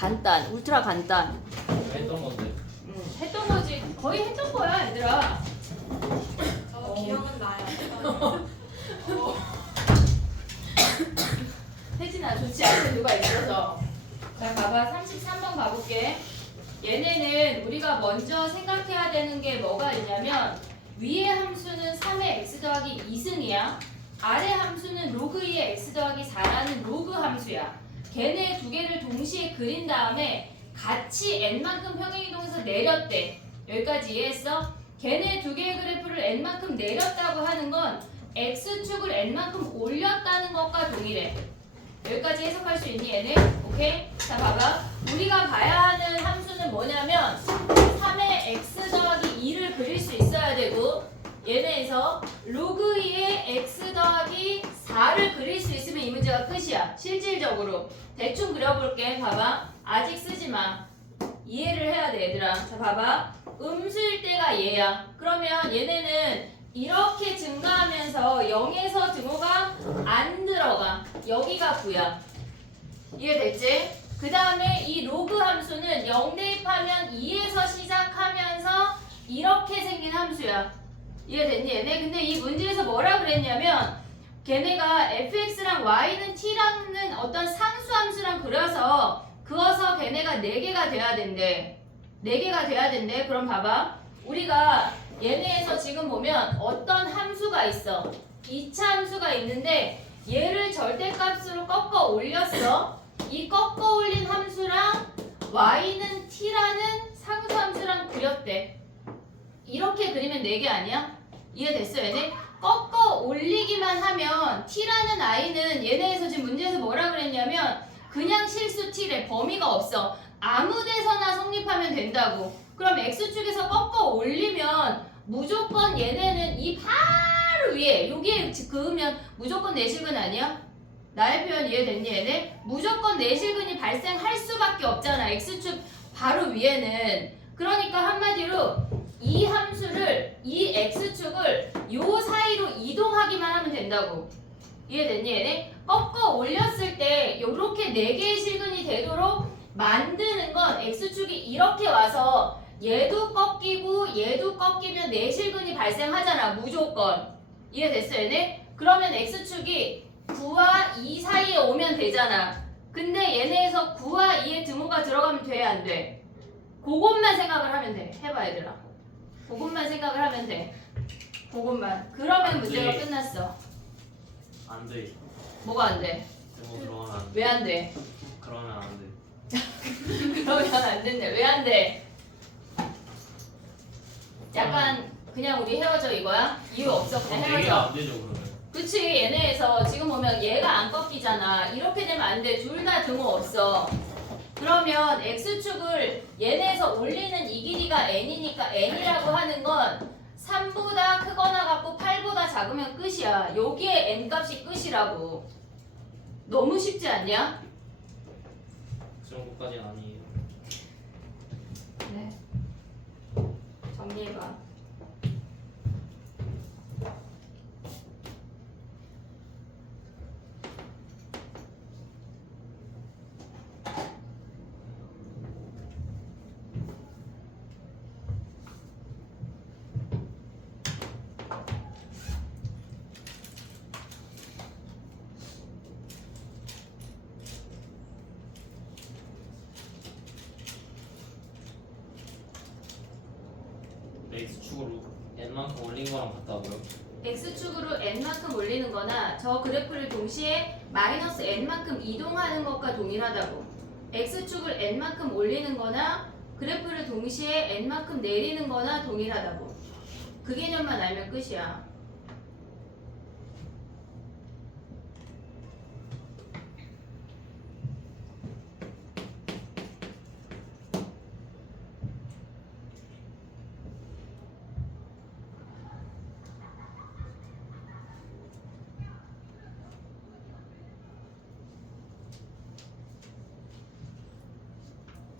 간단, 울트라 간단. 했던 건데. 했던 거지. 거의 했던 거야, 얘들아. 저 기억은 나요. 혜진아, 좋지 않은 누가 있어서. 자, 봐봐. 33번 가볼게. 얘네는 우리가 먼저 생각해야 되는 게 뭐가 있냐면 위의 함수는 3의 x 더하기 2승이야. 아래 함수는 로그 2의 x 더하기 4라는 로그 함수야. 걔네 두 개를 동시에 그린 다음에 같이 n만큼 평행이동해서 내렸대. 여기까지 이해했어? 걔네 두 개의 그래프를 n만큼 내렸다고 하는 건 x축을 n만큼 올렸다는 것과 동일해. 여기까지 해석할 수 있니 얘네? 오케이? 자 봐봐. 우리가 봐야 하는 함수는 뭐냐면 3의 x 더하기 2를 그릴 수 있어야 되고 얘네에서 로그 2의 x 더하기 4를 그릴 수 있으면 이 문제가 끝이야. 실질적으로. 대충 그려볼게. 봐봐. 아직 쓰지 마. 이해를 해야 돼 얘들아. 자 봐봐. 음수일 때가 얘야. 그러면 얘네는 이렇게 증가하면서 0에서 등호가 안 들어가. 여기가 9야. 이해됐지? 그 다음에 이 로그 함수는 0 대입하면 2에서 시작하면서 이렇게 생긴 함수야. 이해됐니 얘네? 근데 이 문제에서 뭐라 그랬냐면 걔네가 fx랑 y는 t라는 어떤 상수 함수랑 그어서 걔네가 4개가 돼야 된대. 4개가 돼야 된대. 그럼 봐봐. 우리가 얘네에서 지금 보면 어떤 함수가 있어. 2차 함수가 있는데 얘를 절대값으로 꺾어 올렸어. 이 꺾어 올린 함수랑 y는 t라는 상수 함수랑 그렸대. 이렇게 그리면 4개 아니야? 이해됐어 얘네? 꺾어 올리기만 하면 t라는 i는 얘네에서 지금 문제에서 뭐라 그랬냐면 그냥 실수 t래. 범위가 없어. 아무 데서나 성립하면 된다고. 그럼 x축에서 꺾어 올리면 무조건 얘네는 이 바로 위에 여기에 그으면 무조건 내실근 아니야? 나의 표현 이해됐니 얘네? 무조건 내실근이 발생할 수밖에 없잖아. x축 바로 위에는. 그러니까 한마디로 이 함수를 이 x축을 요 사이로 이동하기만 하면 된다고. 이해됐니 얘네? 꺾어 올렸을 때 요렇게 4개의 실근이 되도록 만드는 건 x축이 이렇게 와서 얘도 꺾이고 얘도 꺾이면 내실근이 발생하잖아. 무조건. 이해됐어 얘네? 그러면 x축이 9와 2 사이에 오면 되잖아. 근데 얘네에서 9와 2의 등호가 들어가면 돼 안 돼? 그것만 생각을 하면 돼. 해봐 얘들아. 그것만 생각을 하면 돼. 그것만. 그러면 문제가 네. 끝났어. 안 돼. 뭐가 안 돼? 등호 들어가면 안 돼. 왜 안 돼? 그러면 안 돼. 그러면 안 된대. 왜 안 돼? 약간 그냥 우리 헤어져 이거야? 이유 없어. 그냥 얘가 헤어져. 안 되죠 그러면. 그치. 얘네에서 지금 보면 얘가 안 꺾이잖아. 이렇게 되면 안 돼. 둘 다 등호 없어. 그러면 x축을 얘네에서 올리는 이 길이가 n이니까 n이라고 하는 건 3보다 크거나 같고 8보다 작으면 끝이야. 여기에 n 값이 끝이라고. 너무 쉽지 않냐? 그 정도까지는 아니에요. 네. 정리해봐. x축으로 n만큼 올린 거랑 같다고요? x축으로 n만큼 올리는 거나 저 그래프를 동시에 마이너스 n만큼 이동하는 것과 동일하다고. x축을 n만큼 올리는 거나 그래프를 동시에 n만큼 내리는 거나 동일하다고. 그 개념만 알면 끝이야.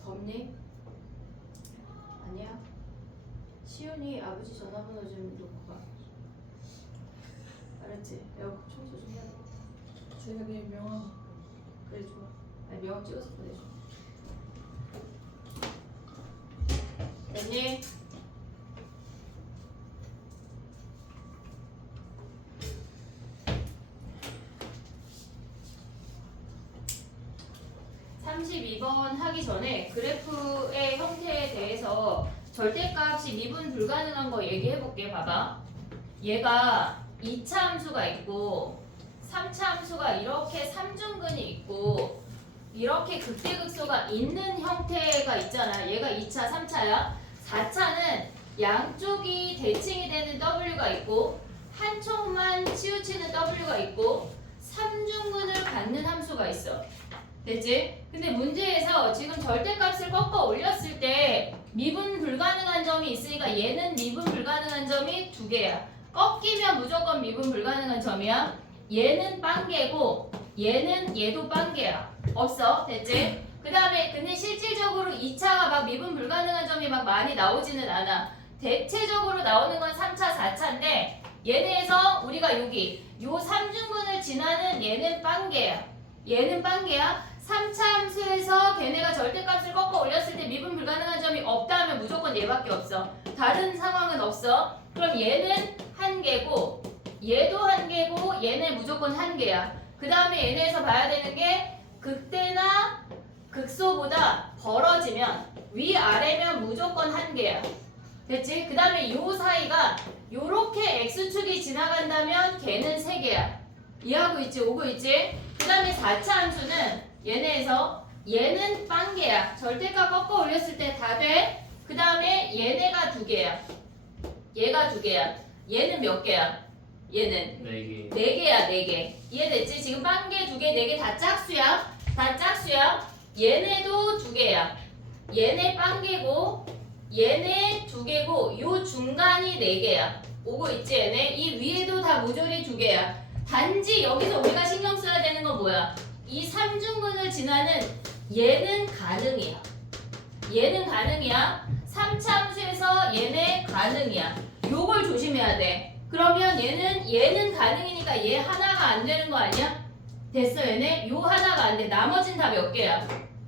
덥니? 아니야? 시윤이 아버지 전화번호 좀 놓고 가. 알았지? 에어컨 청소 좀 해야 돼. 제가 내일 명함. 그래 좋아. 아니 명함 찍어서 보내줘. 됐니? (32번) 하기 전에 그래프의 형태에 대해서 절대값이 미분 불가능한 거 얘기해 볼게. 봐봐. 얘가 2차 함수가 있고 3차 함수가 이렇게 3중근이 있고 이렇게 극대극소가 있는 형태가 있잖아. 얘가 2차, 3차야. 4차는 양쪽이 대칭이 되는 W가 있고 한쪽만 치우치는 W가 있고 3중근을 갖는 함수가 있어. 됐지? 근데 문제에서 지금 절대값을 꺾어 올렸을 때 미분 불가능한 점이 있으니까 얘는 미분 불가능한 점이 2개야. 꺾이면 무조건 미분 불가능한 점이야. 얘는 빵개고 얘도 빵개야. 없어. 됐지? 그 다음에 근데 실질적으로 2차가 막 미분 불가능한 점이 막 많이 나오지는 않아. 대체적으로 나오는 건 3차, 4차인데 얘네에서 우리가 여기 요 3중근을 지나는 얘는 빵개야. 얘는 빵개야. 3차 함수에서 걔네가 절대값을 꺾어 올렸을 때 미분 불가능한 점이 없다면 무조건 얘밖에 없어. 다른 상황은 없어. 그럼 얘는 1개고 얘도 1개고 얘네 무조건 1개야. 그 다음에 얘네에서 봐야 되는 게 극대나 극소보다 벌어지면 위아래면 무조건 1개야. 됐지? 그 다음에 요 사이가 요렇게 x축이 지나간다면 걔는 3개야. 이해하고 있지? 오고 있지? 그 다음에 4차 함수는 얘네에서 얘는 빵개야. 절대값 꺾어 올렸을 때 다 돼. 그 다음에 얘네가 2개야. 얘가 2개야. 얘는 몇 개야? 얘는 4개. 4개야. 4개. 이해됐지? 지금 빵개 2개, 4개 다 짝수야. 다 짝수야. 얘네도 2개야. 얘네 빵개고 얘네 2개고 요 중간이 4개야. 오고 있지 얘네? 이 위에도 다 모조리 2개야. 단지 여기서 우리가 신경 써야 되는 건 뭐야? 이 3중근을 지나는 얘는 가능이야. 얘는 가능이야. 3차 함수에서 얘네 가능이야. 요걸 조심해야 돼. 그러면 얘는 가능이니까 얘 하나가 안 되는 거 아니야? 됐어 얘네? 요 하나가 안 돼. 나머진 다 몇 개야?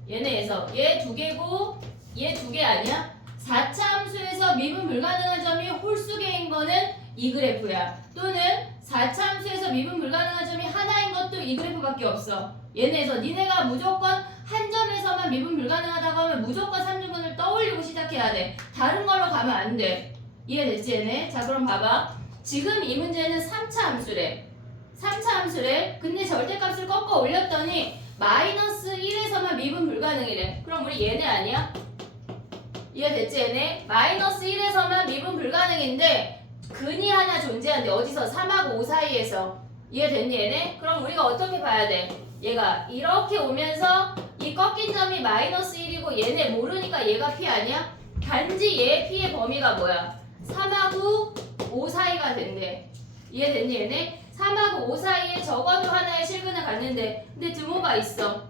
얘네에서 얘 2개고 얘 2개 아니야? 4차 함수에서 미분 불가능한 점이 홀수개인 거는 이 그래프야. 또는 4차 함수에서 미분 불가능한 점이 하나인 것도 이 그래프밖에 없어. 얘네에서 니네가 무조건 한 점에서만 미분 불가능하다고 하면 무조건 3중근을 떠올리고 시작해야 돼. 다른 걸로 가면 안 돼. 이해됐지 얘네? 자 그럼 봐봐. 지금 이 문제는 3차 함수래. 3차 함수래. 근데 절대값을 꺾어 올렸더니 마이너스 1에서만 미분 불가능이래. 그럼 우리 얘네 아니야? 이해됐지 얘네? 마이너스 1에서만 미분 불가능인데 근이 하나 존재하는데 어디서? 3하고 5 사이에서. 이해됐니 얘네? 그럼 우리가 어떻게 봐야 돼? 얘가 이렇게 오면서 이 꺾인 점이 마이너스 1이고 얘네 모르니까 얘가 P 아니야? 단지 얘 P의 범위가 뭐야? 3하고 5 사이가 된대. 이해됐니 얘네? 3하고 5 사이에 적어도 하나의 실근을 갖는데 근데 등호가 있어.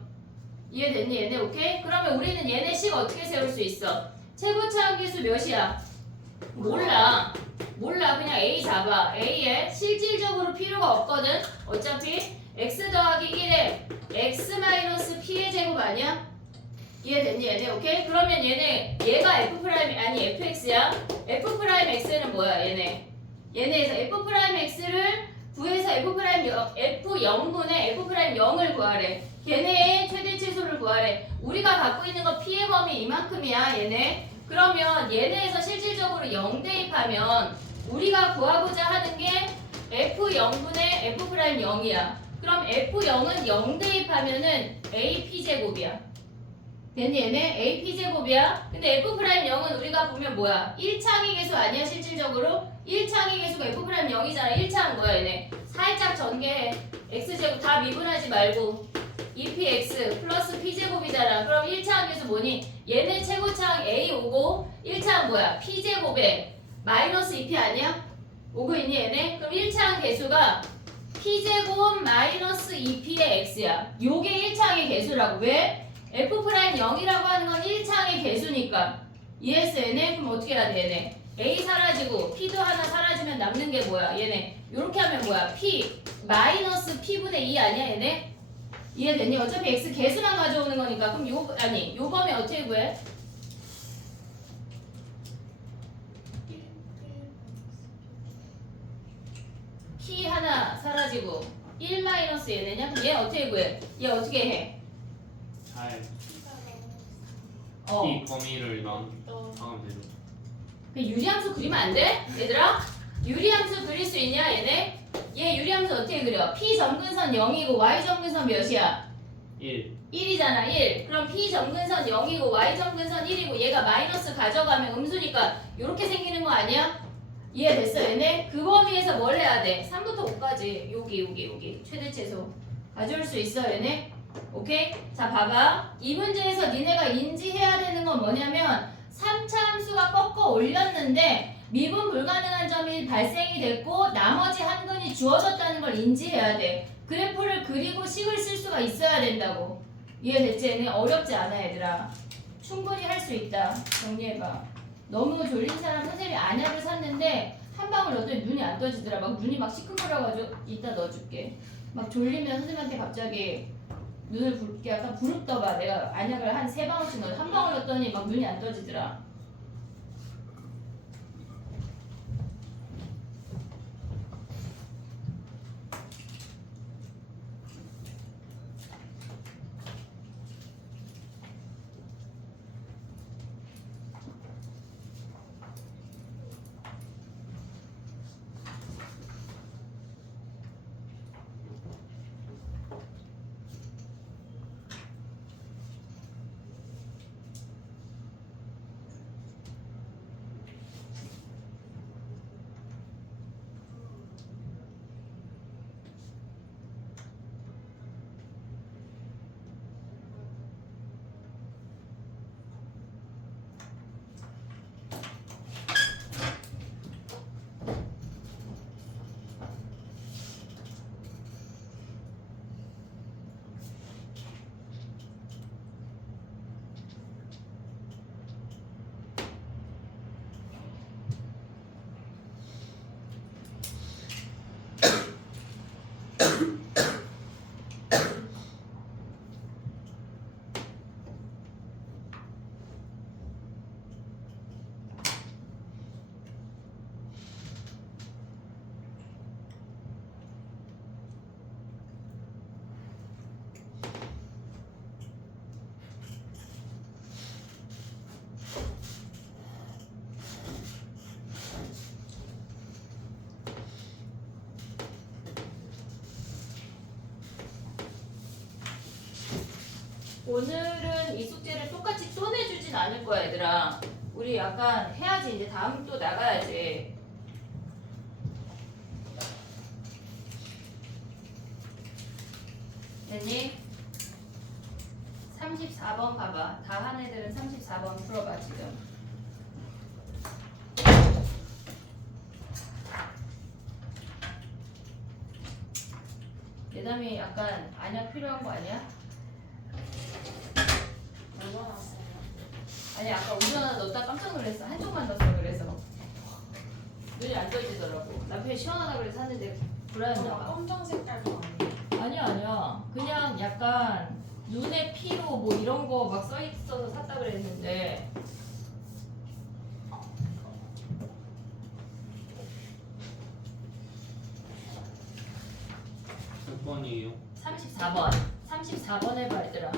이해됐니 얘네? 오케이? 그러면 우리는 얘네 식 어떻게 세울 수 있어? 최고차함계수 몇이야? 몰라 그냥 A 잡아. A에 실질적으로 필요가 없거든. 어차피 x 더하기 1에 x 마이너스 p의 제곱 아니야? 이해됐니 얘네? 오케이? 그러면 얘가 f 프라임 아니 fx야. f 프라임 x는 뭐야 얘네에서 f 프라임 x를 구해서 f 프라임 f0분의 f 프라임 0을 구하래. 걔네의 최대 최소를 구하래. 우리가 갖고 있는 거 p의 범위 이만큼이야 얘네. 그러면 얘네에서 실질적으로 0 대입하면 우리가 구하고자 하는 게 f0분의 f 프라임 0이야. 그럼 f0은 0 대입하면은 ap제곱이야. 됐니 얘네? ap제곱이야. 근데 f 프라임 0은 우리가 보면 뭐야? 1창의 계수 아니야 실질적으로? 1창의 계수가 f 프라임 0이잖아. 1창 뭐야 얘네? 살짝 전개해. x제곱 다 미분하지 말고 2px 플러스 p제곱이잖아. 그럼 1창 계수 뭐니? 얘네 최고창 a 오고 1창 뭐야? p제곱에 마이너스 2p 아니야? 오고 있니 얘네? 그럼 1창 계수가 p제곱 마이너스 2p의 x야. 요게 1창의 계수라고. 왜? f 프라임 0이라고 하는 건 1창의 계수니까. 이해했어 얘네? 그럼 어떻게 해야 돼 얘네? a 사라지고 p도 하나 사라지면 남는 게 뭐야 얘네? 요렇게 하면 뭐야? p 마이너스 p분의 2 아니야 얘네? 이해됐니? 어차피 x 개수만 가져오는 거니까. 그럼 요 범위 어떻게 구해? 사라지고 1 마이너스 얘네냐? 그럼 얘 어떻게 구해? 얘 어떻게 해? 잘 어. 이 범위를 하면 되죠. 그 유리함수 그리면 안 돼? 얘들아? 유리함수 그릴 수 있냐 얘네? 얘 유리함수 어떻게 그려? P 점근선 0이고 Y 점근선 몇이야? 1 1이잖아 1. 그럼 P 점근선 0이고 Y 점근선 1이고 얘가 마이너스 가져가면 음수니까 이렇게 생기는 거 아니야? 이해됐어 얘네? 그 범위에서 뭘 해야 돼? 3부터 5까지 여기 최대 최소 가져올 수 있어 얘네? 오케이? 자 봐봐 이 문제에서 니네가 인지해야 되는 건 뭐냐면 3차 함수가 꺾어 올렸는데 미분 불가능한 점이 발생이 됐고 나머지 한 근이 주어졌다는 걸 인지해야 돼. 그래프를 그리고 식을 쓸 수가 있어야 된다고. 이해됐지? 얘네 어렵지 않아 얘들아. 충분히 할 수 있다. 정리해봐. 너무 졸린 사람 선생님이 안약을 샀는데 한 방울 넣었더니 눈이 안 떠지더라. 막 눈이 막 시큰거려가지고 이따 넣어줄게. 막 졸리면 선생님한테 갑자기 눈을 붉게 약간 부릅떠봐. 내가 안약을 한 3방울씩 넣어. 한 방울 넣었더니 막 눈이 안 떠지더라. 오늘은 이 숙제를 똑같이 또 내주진 않을 거야 얘들아. 우리 약간 해야지. 이제 다음 또 나가야지. 됐니? 34번 봐봐. 다 한 애들은 34번 풀어봐 지금. 예담이 약간 안약 필요한 거 아니야? 얼마나 왔어요? 아니 아까 우유 하나 넣었다 깜짝 놀랐어. 한쪽만 넣었어 그래서 눈이 안 떠지더라고. 남편이 시원하다 그래서 샀는데 불안했나 봐. 검정 색깔도 아니에요. 아니야 그냥 약간 눈의 피로 뭐 이런 거 막 써있어서 샀다 그랬는데 몇 번이에요? 34번 해봐 얘들아.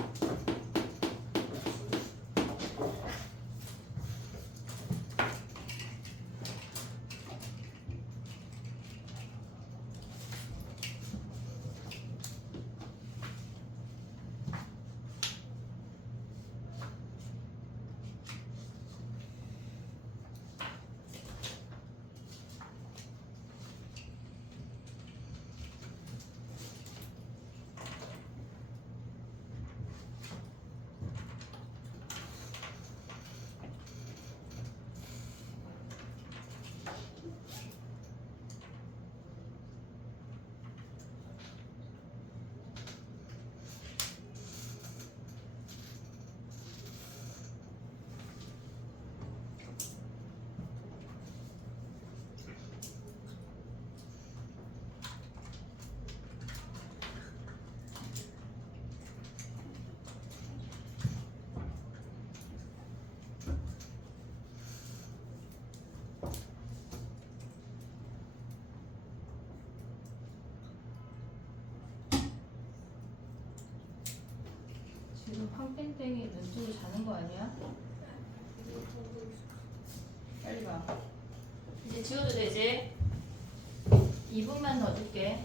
뺑뺑뺑이 눈 뜨고 자는 거 아니야? 빨리 봐. 이제 지워도 되지? 2분만 더 줄게.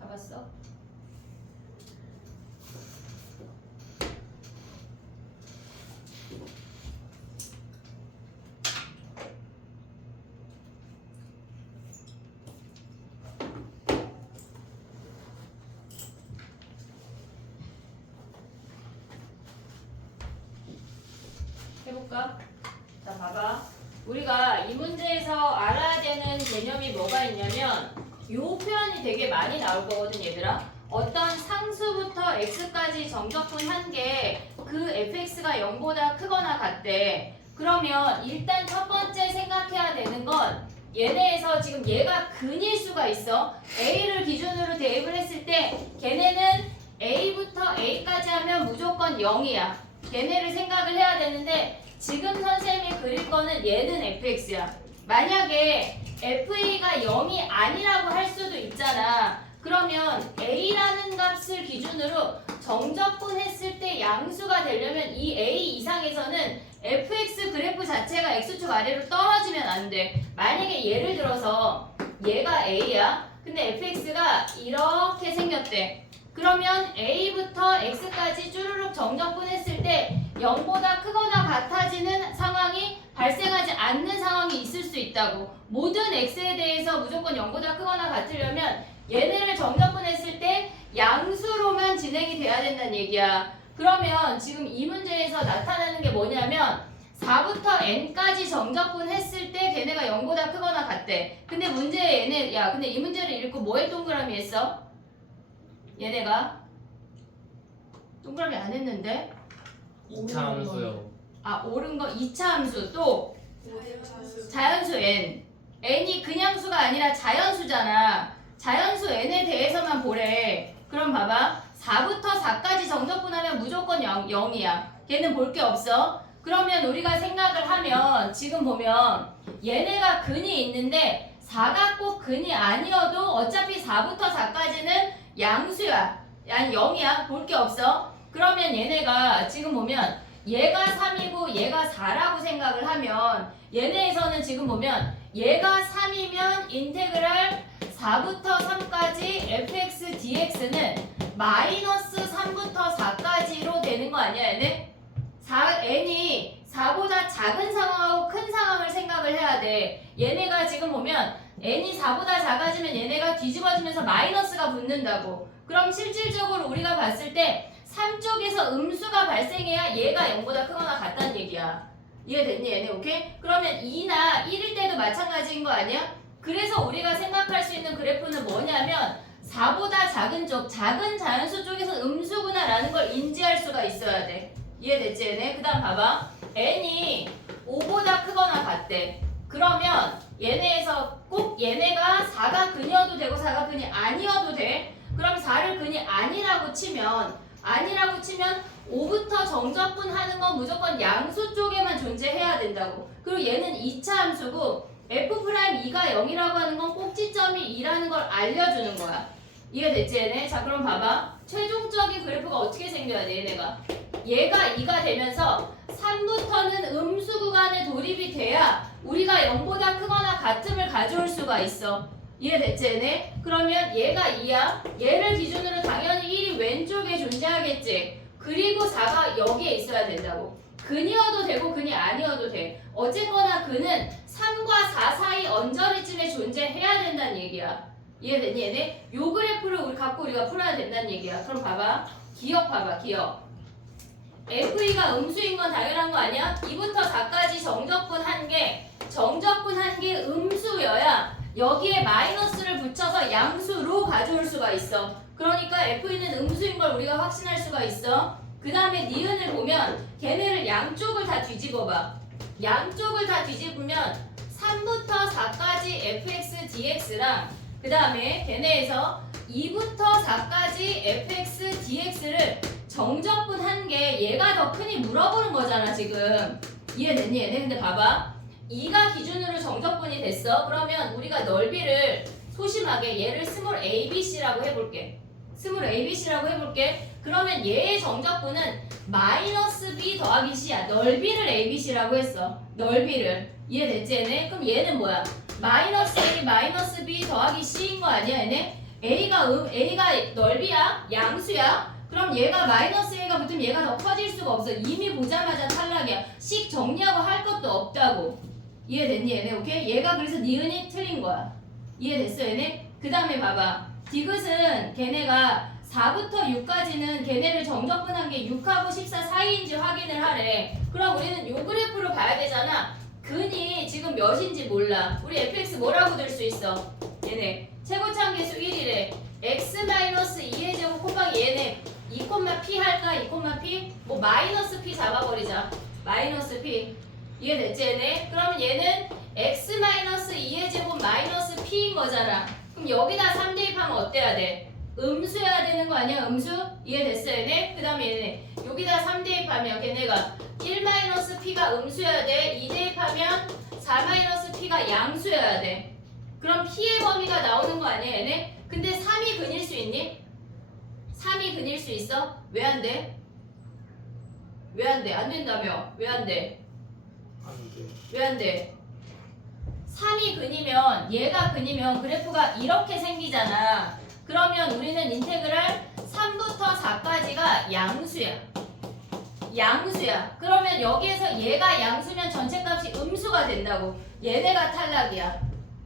다 봤어? 해볼까? 자, 봐봐. 우리가 이 문제에서 알아야 되는 개념이 뭐가 있냐면 요 표현이 되게 많이 나올 거거든, 얘들아. 어떤 상수부터 x까지 정적분한 게 그 fx가 0보다 크거나 같대. 그러면 일단 첫 번째 생각해야 되는 건 얘네에서 지금 얘가 근일 수가 있어. a를 기준으로 대입을 했을 때 걔네는 a부터 a까지 하면 무조건 0이야. 걔네를 생각을 해야 되는데 지금 선생님이 그릴 거는 얘는 fx야. 만약에 f가 0이 아니라고 할 수도 있잖아. 그러면 a라는 값을 기준으로 정적분 했을 때 양수가 되려면 이 a 이상에서는 fx 그래프 자체가 x축 아래로 떨어지면 안 돼. 만약에 예를 들어서 얘가 a야. 근데 fx가 이렇게 생겼대. 그러면 a부터 x까지 쭈루룩 정적분 했을 때 0보다 크거나 같아지는 상황이 발생하지 않는 상황이 있을 수 있다고. 모든 x에 대해서 무조건 0보다 크거나 같으려면 얘네를 정적분했을 때 양수로만 진행이 돼야 된다는 얘기야. 그러면 지금 이 문제에서 나타나는 게 뭐냐면 4부터 n까지 정적분했을 때 걔네가 0보다 크거나 같대. 근데 문제에 얘네 근데 이 문제를 읽고 뭐에 동그라미 했어? 얘네가 동그라미 안 했는데 2차 함수요. 옳은 거 2차 함수 또 자연수 n. n이 그냥 수가 아니라 자연수잖아. 자연수 n에 대해서만 보래. 그럼 봐봐. 4부터 4까지 정적분하면 무조건 0이야. 걔는 볼 게 없어. 그러면 우리가 생각을 하면 지금 보면 얘네가 근이 있는데 4가 꼭 근이 아니어도 어차피 4부터 4까지는 양수야. 아니 0이야. 볼 게 없어. 그러면 얘네가 지금 보면 얘가 3이고 얘가 4라고 생각을 하면 얘네에서는 지금 보면 얘가 3이면 인테그랄 4부터 3까지 fx dx는 마이너스 3부터 4까지로 되는 거 아니야 얘네? n이 4보다 작은 상황하고 큰 상황을 생각을 해야 돼. 얘네가 지금 보면 n이 4보다 작아지면 얘네가 뒤집어지면서 마이너스가 붙는다고. 그럼 실질적으로 우리가 봤을 때 3쪽에서 음수가 발생해야 얘가 0보다 크거나 같다는 얘기야. 이해됐니 얘네? 오케이? 그러면 2나 1일 때도 마찬가지인 거 아니야? 그래서 우리가 생각할 수 있는 그래프는 뭐냐면 4보다 작은 쪽, 작은 자연수 쪽에서 음수구나 라는 걸 인지할 수가 있어야 돼. 이해됐지 얘네? 그 다음 봐봐. n이 5보다 크거나 같대. 그러면 얘네에서 꼭 얘네가 4가 근이어도 되고 4가 근이 아니어도 돼. 그럼 4를 근이 아니라고 치면 5부터 정적분하는 건 무조건 양수 쪽에만 존재해야 된다고. 그리고 얘는 2차 함수고 f'2가 0이라고 하는 건 꼭지점이 2라는 걸 알려주는 거야. 이해됐지 얘네? 자 그럼 봐봐. 최종적인 그래프가 어떻게 생겨야 돼 얘네가? 얘가 2가 되면서 3부터는 음수 구간에 돌입이 돼야 우리가 0보다 크거나 같음을 가져올 수가 있어. 이해됐지 얘네? 그러면 얘가 2야. 얘를 기준으로 당연히 1이 왼쪽에 존재하겠지. 그리고 4가 여기에 있어야 된다고. 근이어도 되고 근이 아니어도 돼. 어쨌거나 근은 3과 4 사이 언저리쯤에 존재해야 된다는 얘기야. 이해됐니 얘네? 요 그래프를 우리가 풀어야 된다는 얘기야. 그럼 봐봐. 기억 봐봐. 기억. FE가 음수인 건 당연한 거 아니야? 2부터 4까지 정적분 한 개 음수여야 여기에 마이너스를 붙여서 양수로 가져올 수가 있어. 그러니까 FE는 음수인 걸 우리가 확신할 수가 있어. 그 다음에 니은을 보면 걔네를 양쪽을 다 뒤집어봐. 양쪽을 다 뒤집으면 3부터 4까지 fx dx랑 그 다음에 걔네에서 2부터 4까지 fx dx를 정적분 한 게 얘가 더 크니 물어보는 거잖아 지금. 이해됐니 얘네? 근데 봐봐. 2가 기준으로 정적분이 됐어. 그러면 우리가 넓이를 소심하게 얘를 스몰 abc라고 해볼게. 스몰 abc라고 해볼게. 그러면 얘의 정적분은 마이너스 b 더하기 c야. 넓이를 abc라고 했어. 넓이를. 이해됐지 얘네? 그럼 얘는 뭐야? 마이너스 a 마이너스 b 더하기 c인 거 아니야 얘네? A가 넓이야? 양수야? 그럼 얘가 마이너스 A가 붙으면 얘가 더 커질 수가 없어. 이미 보자마자 탈락이야. 식 정리하고 할 것도 없다고. 이해됐니 얘네? 오케이? 얘가 그래서 니은이 틀린 거야. 이해됐어 얘네? 그 다음에 봐봐. 디귿은 걔네가 4부터 6까지는 걔네를 정적분한 게 6하고 14 사이인지 확인을 하래. 그럼 우리는 요 그래프로 봐야 되잖아. 근이 지금 몇인지 몰라. 우리 fx 뭐라고 들 수 있어? 얘네 최고차항계수 1이래. x-2의 제곱 곱하기 얘네 2,p 할까? 2,p? 뭐 마이너스 p 잡아버리자. 마이너스 p. 이해됐지 얘네? 그러면 얘는 x-2의 제곱 마이너스 p인 거잖아. 그럼 여기다 3 대입하면 어때야 돼? 음수여야 되는 거 아니야? 음수? 이해됐어 얘네? 그 다음에 얘네 여기다 3 대입하면 걔네가 1-p가 음수여야 돼. 2 대입하면 4-p가 양수여야 돼. 그럼 p의 범위가 나오는 거 아니야 얘네? 근데 3이 근일 수 있니? 3이 근일 수 있어? 왜 안 돼? 왜 안 돼? 안 된다며? 왜 안 돼? 안 돼. 왜 안 돼? 3이 근이면 얘가 근이면 그래프가 이렇게 생기잖아. 그러면 우리는 인테그랄 3부터 4까지가 양수야. 양수야. 그러면 여기에서 얘가 양수면 전체 값이 음수가 된다고. 얘네가 탈락이야.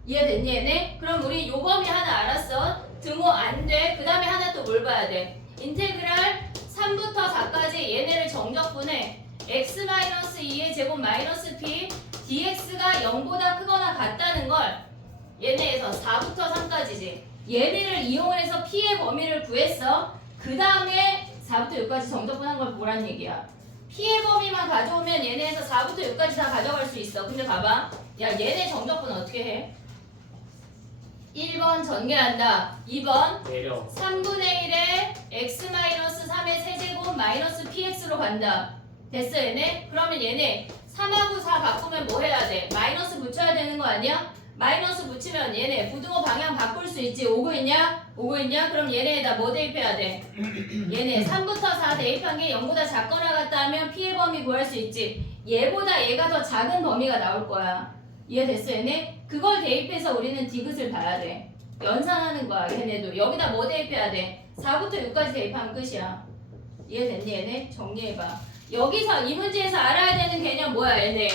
이해됐니 얘네? 그럼 우리 요 범위 하나 알았어. 등호 안 돼. 그 다음에 하나 또 뭘 봐야 돼? 인테그랄 3부터 4까지 얘네를 정적분해. x-2의 제곱 마이너스 p dx가 0보다 크거나 같다는 걸 얘네에서 4부터 3까지지. 얘네를 이용을 해서 p의 범위를 구했어. 그 다음에 4부터 6까지 정적분한 걸 보란 얘기야. p의 범위만 가져오면 얘네에서 4부터 6까지 다 가져갈 수 있어. 근데 봐봐. 야 얘네 정적분 어떻게 해? 1번 전개한다. 2번 내려. 3분의 1에 x-3의 세제곱 마이너스 px로 간다. 됐어 얘네? 그러면 얘네 3하고 4 바꾸면 뭐 해야 돼? 마이너스 붙여야 되는 거 아니야? 마이너스 붙이면 얘네 부등호 방향 바꿀 수 있지. 오고 있냐? 오고 있냐? 그럼 얘네에다 뭐 대입해야 돼? 얘네 3부터 4 대입한 게 0보다 작거나 같다 하면 p의 범위 구할 수 있지. 얘보다 얘가 더 작은 범위가 나올 거야. 이해됐어 얘네? 그걸 대입해서 우리는 디귿을 봐야 돼. 연산하는 거야 얘네도. 여기다 뭐 대입해야 돼? 4부터 6까지 대입하면 끝이야. 이해됐니 얘네? 정리해봐. 여기서 이 문제에서 알아야 되는 개념 뭐야 얘네?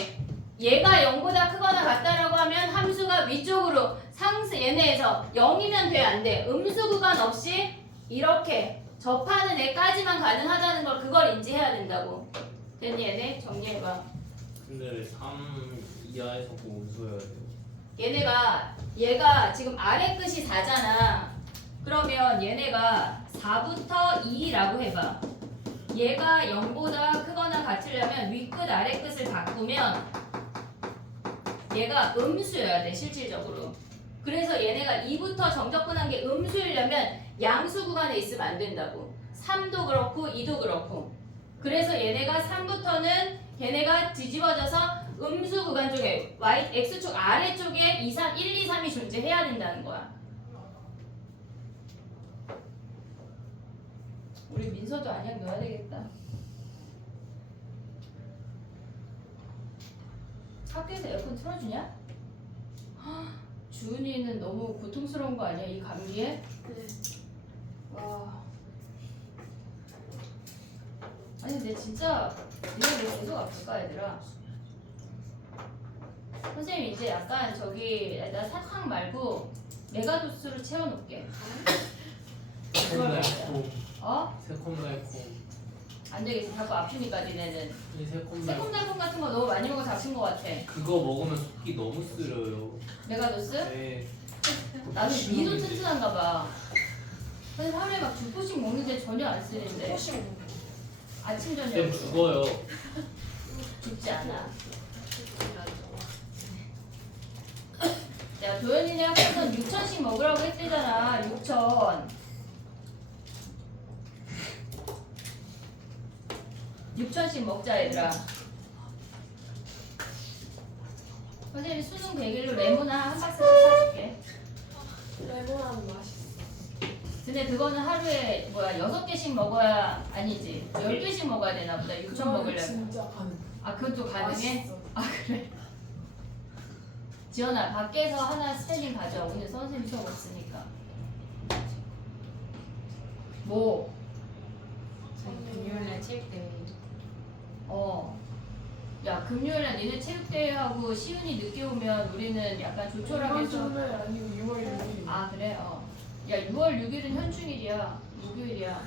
얘가 0보다 크거나 같다라고 하면 함수가 위쪽으로 상수 얘네에서 0이면 돼 안 돼? 음수 구간 없이 이렇게 접하는 애까지만 가능하다는 걸 그걸 인지해야 된다고. 됐니 얘네? 정리해봐. 근데 왜 3 이하에서 꼭 음수여야 돼요? 얘가 지금 아래 끝이 4잖아. 그러면 얘네가 4부터 2라고 해봐. 얘가 0보다 크거나 같으려면 윗끝 아래 끝을 바꾸면 얘가 음수여야 돼 실질적으로. 그래서 얘네가 2부터 정적분한 게 음수이려면 양수 구간에 있으면 안 된다고. 3도 그렇고 2도 그렇고. 그래서 얘네가 3부터는 걔네가 뒤집어져서 음수 구간 쪽에 x축 아래쪽에 1, 2, 3이 존재해야 된다는 거야. 우리 민서도 안약 넣어야 되겠다. 학교에서 에어컨 틀어주냐? 헉, 주은이는 너무 고통스러운 거 아니야? 이 감기에? 네. 와. 아니 근데 진짜 이거 왜 계속 아플까 얘들아? 선생님 이제 약간 저기에다 사탕 말고 메가도스로 채워놓을게. 새콤달콤. 어? 새콤달콤. 안 되겠어. 자꾸 아프니까 니네는. 이 새콤달콤. 새콤달콤 같은 거 너무 많이 먹어서 아픈 거 같아. 그거 먹으면 속이 너무 쓰려요. 메가도스? 네. 나는 위도 튼튼한가 봐. 근데 하루에 막 2포씩 먹는데 전혀 안 쓰는데. 혹시 뭐 아침 쌤 저녁으로 죽어요. 죽지 않아. 야 도현이네 학교에선 6천씩 먹으라고 했대잖아. 6천. 6천씩 먹자 얘들아. 선생님이 수능 100일로 레모나 한 박스 사줄게. 레몬하는 맛있어. 근데 그거는 하루에 뭐야 6개씩 먹어야 아니지 10개씩 먹어야 되나 보다. 6천 먹으려면. 진짜 가능. 아 그것도 가능해? 맛있어. 아 그래? 지연아 밖에서 하나 스탠딩 가져. 오늘 선생님 수업 없으니까. 뭐? 금요일날 체육대회. 야 금요일날 니네 체육대회하고 시윤이 늦게 오면 우리는 약간 조촐하게 좀. 주말 아니고 6월 6일. 아 그래? 야 6월 6일은 현충일이야. 목요일이야.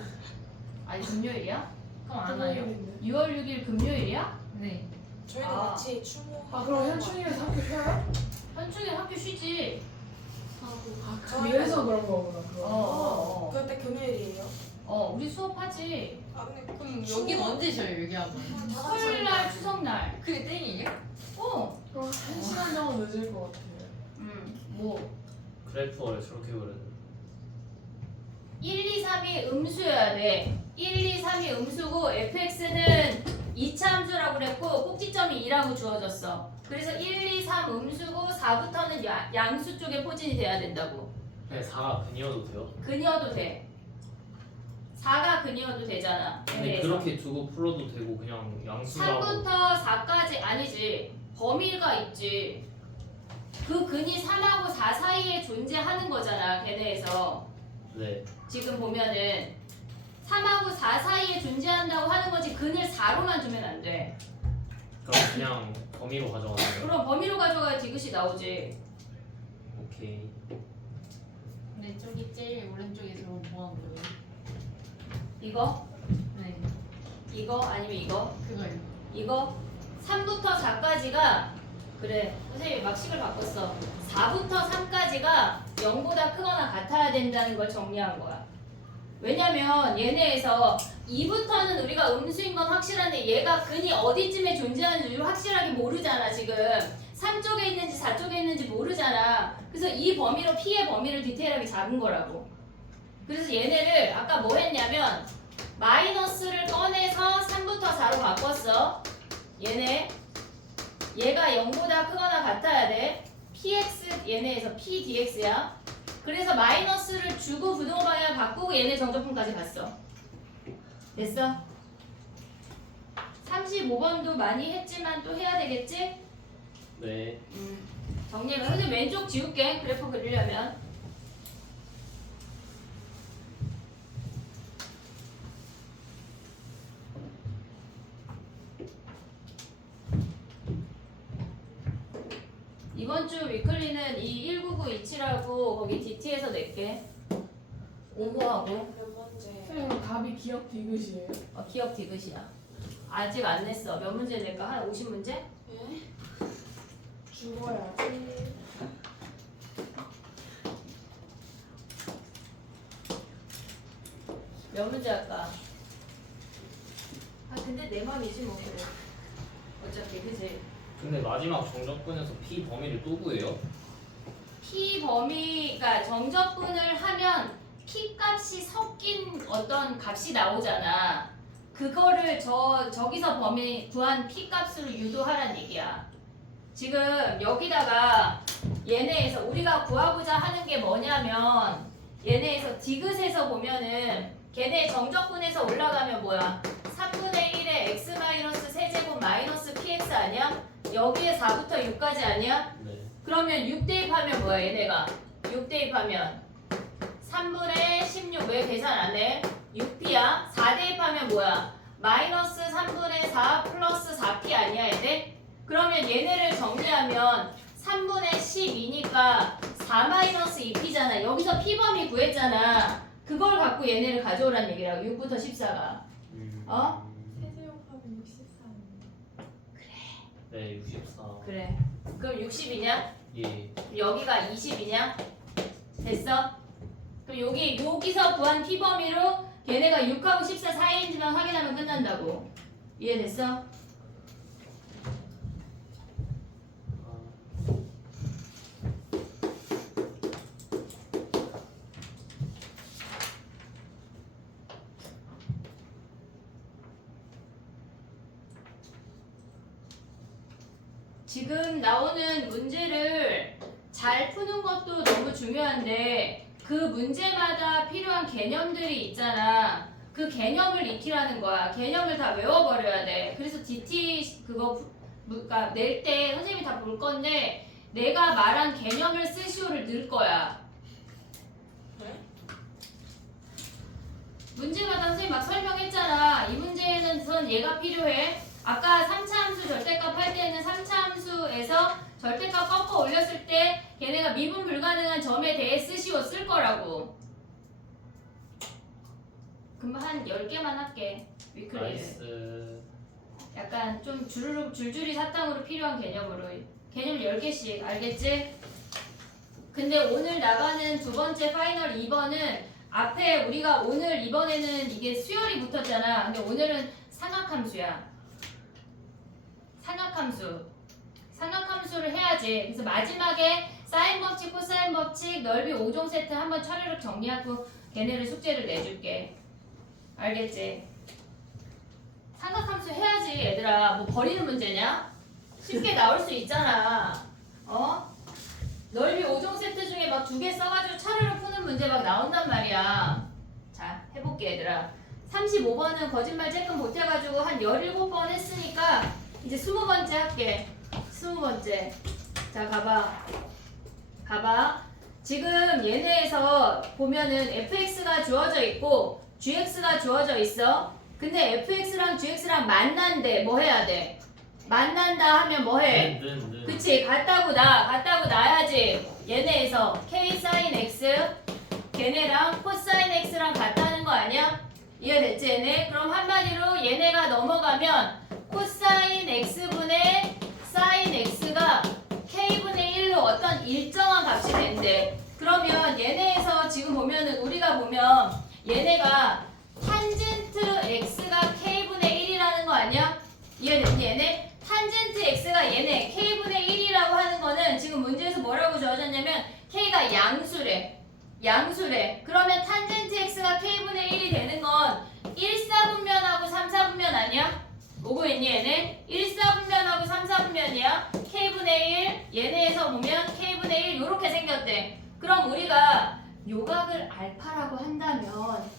아니 금요일이야? 그럼 안 와요? 6월 6일 금요일이야? 네. 저희도 아. 같이 추모. 아 그럼 현충일에서 학교 쉬어요? 현충일 학교 쉬지. 아 그래서 그런 거구나 그거. 그때 금요일이에요. 우리 수업하지. 아 근데 그럼 여긴 언제 쉬어요 여기 학원? 토요일날 추석날. 그게 땡이에요? 그럼 1시간 정도 늦을 것 같아요. 뭐 그래프를 저렇게 그렸는데. 1, 2, 3이 음수여야 돼. 1, 2, 3이 음수고 fx는 2차 함수라고 그랬고 꼭지점이 2라고 주어졌어. 그래서 1, 2, 3 음수고 4부터는 양수 쪽에 포진이 돼야 된다고. 네, 4가 근이어도 돼요? 근이어도 돼. 4가 근이어도 되잖아. 근데 그래서 그렇게 두고 풀어도 되고 그냥 양수라고. 3부터 4까지 아니지. 범위가 있지. 그 근이 3하고 4 사이에 존재하는 거잖아. 걔네에서. 네. 지금 보면은 3하고 4 사이에 존재한다고 하는 거지 근을 4로만 두면 안 돼. 그럼 그냥 범위로 가져가는 거예요? 그럼 범위로 가져가야 디귿이 나오지. 오케이. 근데 저기 제일 오른쪽에서 뭐 한 거예요? 이거? 네. 이거? 아니면 이거? 그거요. 이거? 3부터 4까지가 그래 선생님이 막식을 바꿨어. 4부터 3까지가 0보다 크거나 같아야 된다는 걸 정리한 거야. 왜냐면 얘네에서 2부터는 우리가 음수인 건 확실한데 얘가 근이 어디쯤에 존재하는지 확실하게 모르잖아 지금. 3쪽에 있는지 4쪽에 있는지 모르잖아. 그래서 이 범위로 P의 범위를 디테일하게 잡은 거라고. 그래서 얘네를 아까 뭐 했냐면 마이너스를 꺼내서 3부터 4로 바꿨어. 얘가 0보다 크거나 같아야 돼. px 얘네에서 p dx야. 그래서 마이너스를 주고 부등호 방향을 바꾸고 얘네 정적분까지 갔어. 됐어? 35번도 많이 했지만 또 해야 되겠지? 네. 정리해봐. 선생님 왼쪽 지울게. 그래프 그리려면. 이번 주 위클리는 이 19927하고 거기 DT에서 낼게. 오모하고 몇 번째? 선생님 답이 기억 디귿이에요? 기억 디귿이야. 아직 안 냈어. 몇 문제 낼까? 한 50문제? 예? 죽어야지. 몇 문제 할까? 근데 내 맘이지 뭐 그래. 어차피 그지? 근데 마지막 정적분에서 P 범위를 또 구해요? P 범위, 그러니까 정적분을 하면 P 값이 섞인 어떤 값이 나오잖아. 그거를 저기서 범위 구한 P 값으로 유도하란 얘기야. 지금 여기다가 얘네에서 우리가 구하고자 하는 게 뭐냐면 얘네에서 디귿에서 보면은 걔네 정적분에서 올라가면 뭐야? 3분의 1의 x 세제곱 마이너스 px 아니야? 여기에 4부터 6까지 아니야? 네. 그러면 6 대입하면 뭐야 얘네가? 6 대입하면 3분의 16 왜 계산 안 해? 6p야? 4 대입하면 뭐야? 마이너스 3분의 4 플러스 4p 아니야 얘네? 그러면 얘네를 정리하면 3분의 12니까 4 마이너스 2p잖아. 여기서 p범위 구했잖아. 그걸 갖고 얘네를 가져오란 얘기라고. 6부터 14가. 어? 세제곱하면 64입니다. 네, 64. 그래. 그럼 60이냐? 예. 여기가 20이냐? 됐어? 그럼 여기서 구한 p범위로 걔네가 6하고 14 사이인지만 확인하면 끝난다고. 이해됐어? 아, 지금 나오는 문제를 잘 푸는 것도 너무 중요한데 그 문제마다 필요한 개념들이 있잖아. 그 개념을 익히라는 거야. 개념을 다 외워버려야 돼. 그래서 DT 그거 그러니까 낼 때 선생님이 다 볼 건데 내가 말한 개념을 쓰시오를 넣을 거야. 문제마다 선생님 막 설명했잖아. 이 문제에는 우선 얘가 필요해. 아까 3차 함수 절대값 할 때는 3차 함수에서 절대값 꺾어 올렸을 때 걔네가 미분 불가능한 점에 대해 쓰시오 쓸 거라고. 그럼 한 10개만 할게. 위클리를. 나이스. 약간 좀 주르륵 줄줄이 사탕으로 필요한 개념으로. 개념 10개씩 알겠지? 근데 오늘 나가는 두 번째 파이널 2번은 앞에 우리가 오늘 이번에는 이게 수열이 붙었잖아. 근데 오늘은 삼각함수야. 삼각함수를 해야지. 그래서 마지막에 사인 법칙, 코사인 법칙, 넓이 5종 세트 한번 차례로 정리하고 걔네를 숙제를 내줄게. 알겠지? 삼각함수 해야지 얘들아. 뭐 버리는 문제냐? 쉽게 나올 수 있잖아. 어? 넓이 5종 세트 중에 막 2개 써가지고 차례로 푸는 문제 막 나온단 말이야. 자, 해볼게 얘들아. 35번은 거짓말 쬐끔 못해가지고 한 17번 했으니까 이제 20번째 할게. 20번째. 자, 봐봐. 지금 얘네에서 보면은 fx가 주어져 있고 gx가 주어져 있어. 근데 fx랑 gx랑 만난대. 뭐 해야 돼? 만난다 하면 뭐 해? 그치, 같다고 놔야지. 얘네에서 k sin x 걔네랑 코사인 x랑 같다는 거 아니야? 이해됐지 얘네? 그럼 한마디로 얘네가 넘어가면 코사인 x분의 사인 x가 k분의 1로 어떤 일정한 값이 된대. 그러면 얘네에서 지금 보면은 우리가 보면 얘네가 탄젠트 x가 k분의 1이라는 거 아니야? 이해됐니 얘네? 탄젠트 x가 얘네 k분의 1이라고 하는 거는 지금 문제에서 뭐라고 주어졌냐면 k가 양수래. 그러면 탄젠트 x가 k분의 1이 되는 건 1사분면하고 3사분면 아니야? 오고 있니 얘네? 1사분면하고 3사분면이야. k분의 1 얘네에서 보면 k분의 1 요렇게 생겼대. 그럼 우리가 요각을 알파라고 한다면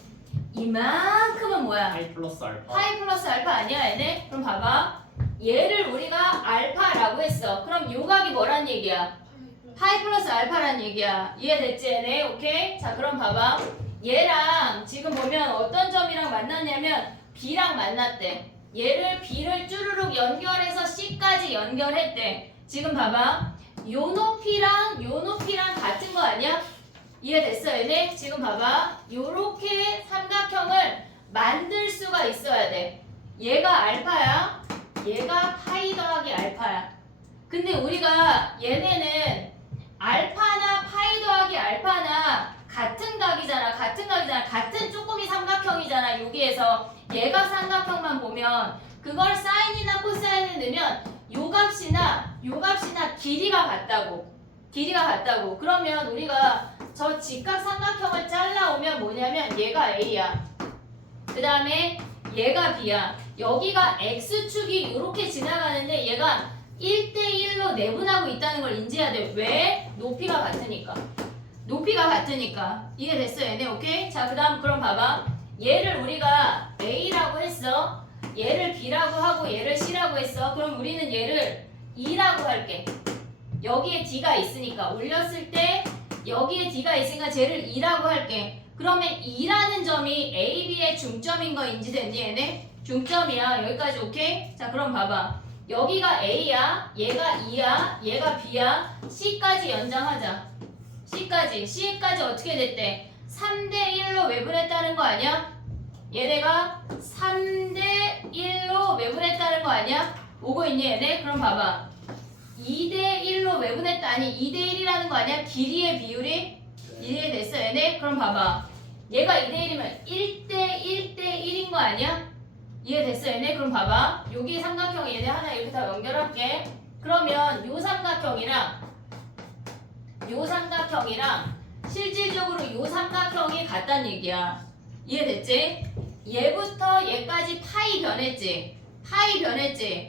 이만큼은 뭐야? 파이 플러스 알파. 파이 플러스 알파 아니야 얘네? 그럼 봐봐. 얘를 우리가 알파라고 했어. 그럼 요각이 뭐란 얘기야? 파이 플러스 알파란 얘기야. 이해됐지 얘네? 오케이? 자 그럼 봐봐. 얘랑 지금 보면 어떤 점이랑 만났냐면 B랑 만났대. 얘를 B를 쭈루룩 연결해서 C까지 연결했대. 지금 봐봐. 요 높이랑 요 높이랑 같은 거 아니야? 이해됐어 얘네? 지금 봐봐. 요렇게 삼각형을 만들 수가 있어야 돼. 얘가 알파야. 얘가 파이 더하기 알파야. 근데 우리가 얘네는 알파나 파이 더하기 알파나 같은 각이잖아. 같은 쪼꼬미 삼각형이잖아. 여기에서 얘가 삼각형만 보면 그걸 사인이나 코사인을 넣으면 요 값이나 길이가 같다고. 그러면 우리가 저 직각 삼각형을 잘라오면 뭐냐면 얘가 A야. 그 다음에 얘가 B야. 여기가 X축이 이렇게 지나가는데 얘가 1대1로 내분하고 있다는 걸 인지해야 돼. 왜? 높이가 같으니까. 이해됐어 얘네? 오케이? 자, 그 다음 그럼 봐봐. 얘를 우리가 A라고 했어. 얘를 B라고 하고 얘를 C라고 했어. 그럼 우리는 얘를 E라고 할게. 여기에 D가 있으니까. 올렸을 때 여기에 D가 있으니까 쟤를 E라고 할게. 그러면 E라는 점이 A, B의 중점인 거 인지됐니 얘네? 중점이야. 여기까지 오케이? 자 그럼 봐봐. 여기가 A야, 얘가 E야, 얘가 B야. C까지 연장하자. C까지 어떻게 됐대? 3대1로 외분했다는 거 아니야? 얘네가 3대1로 외분했다는 거 아니야? 오고 있니 얘네? 그럼 봐봐. 2대1로 외분했다. 아니 2대1이라는 거 아니야? 길이의 비율이? 이해됐어 얘네? 그럼 봐봐. 얘가 2대1이면 1대1대1인 거 아니야? 이해됐어 얘네? 그럼 봐봐. 여기 삼각형 얘네 하나 이렇게 다 연결할게. 그러면 요 삼각형이랑 실질적으로 요 삼각형이 같다는 얘기야. 이해됐지? 얘부터 얘까지 파이 변했지?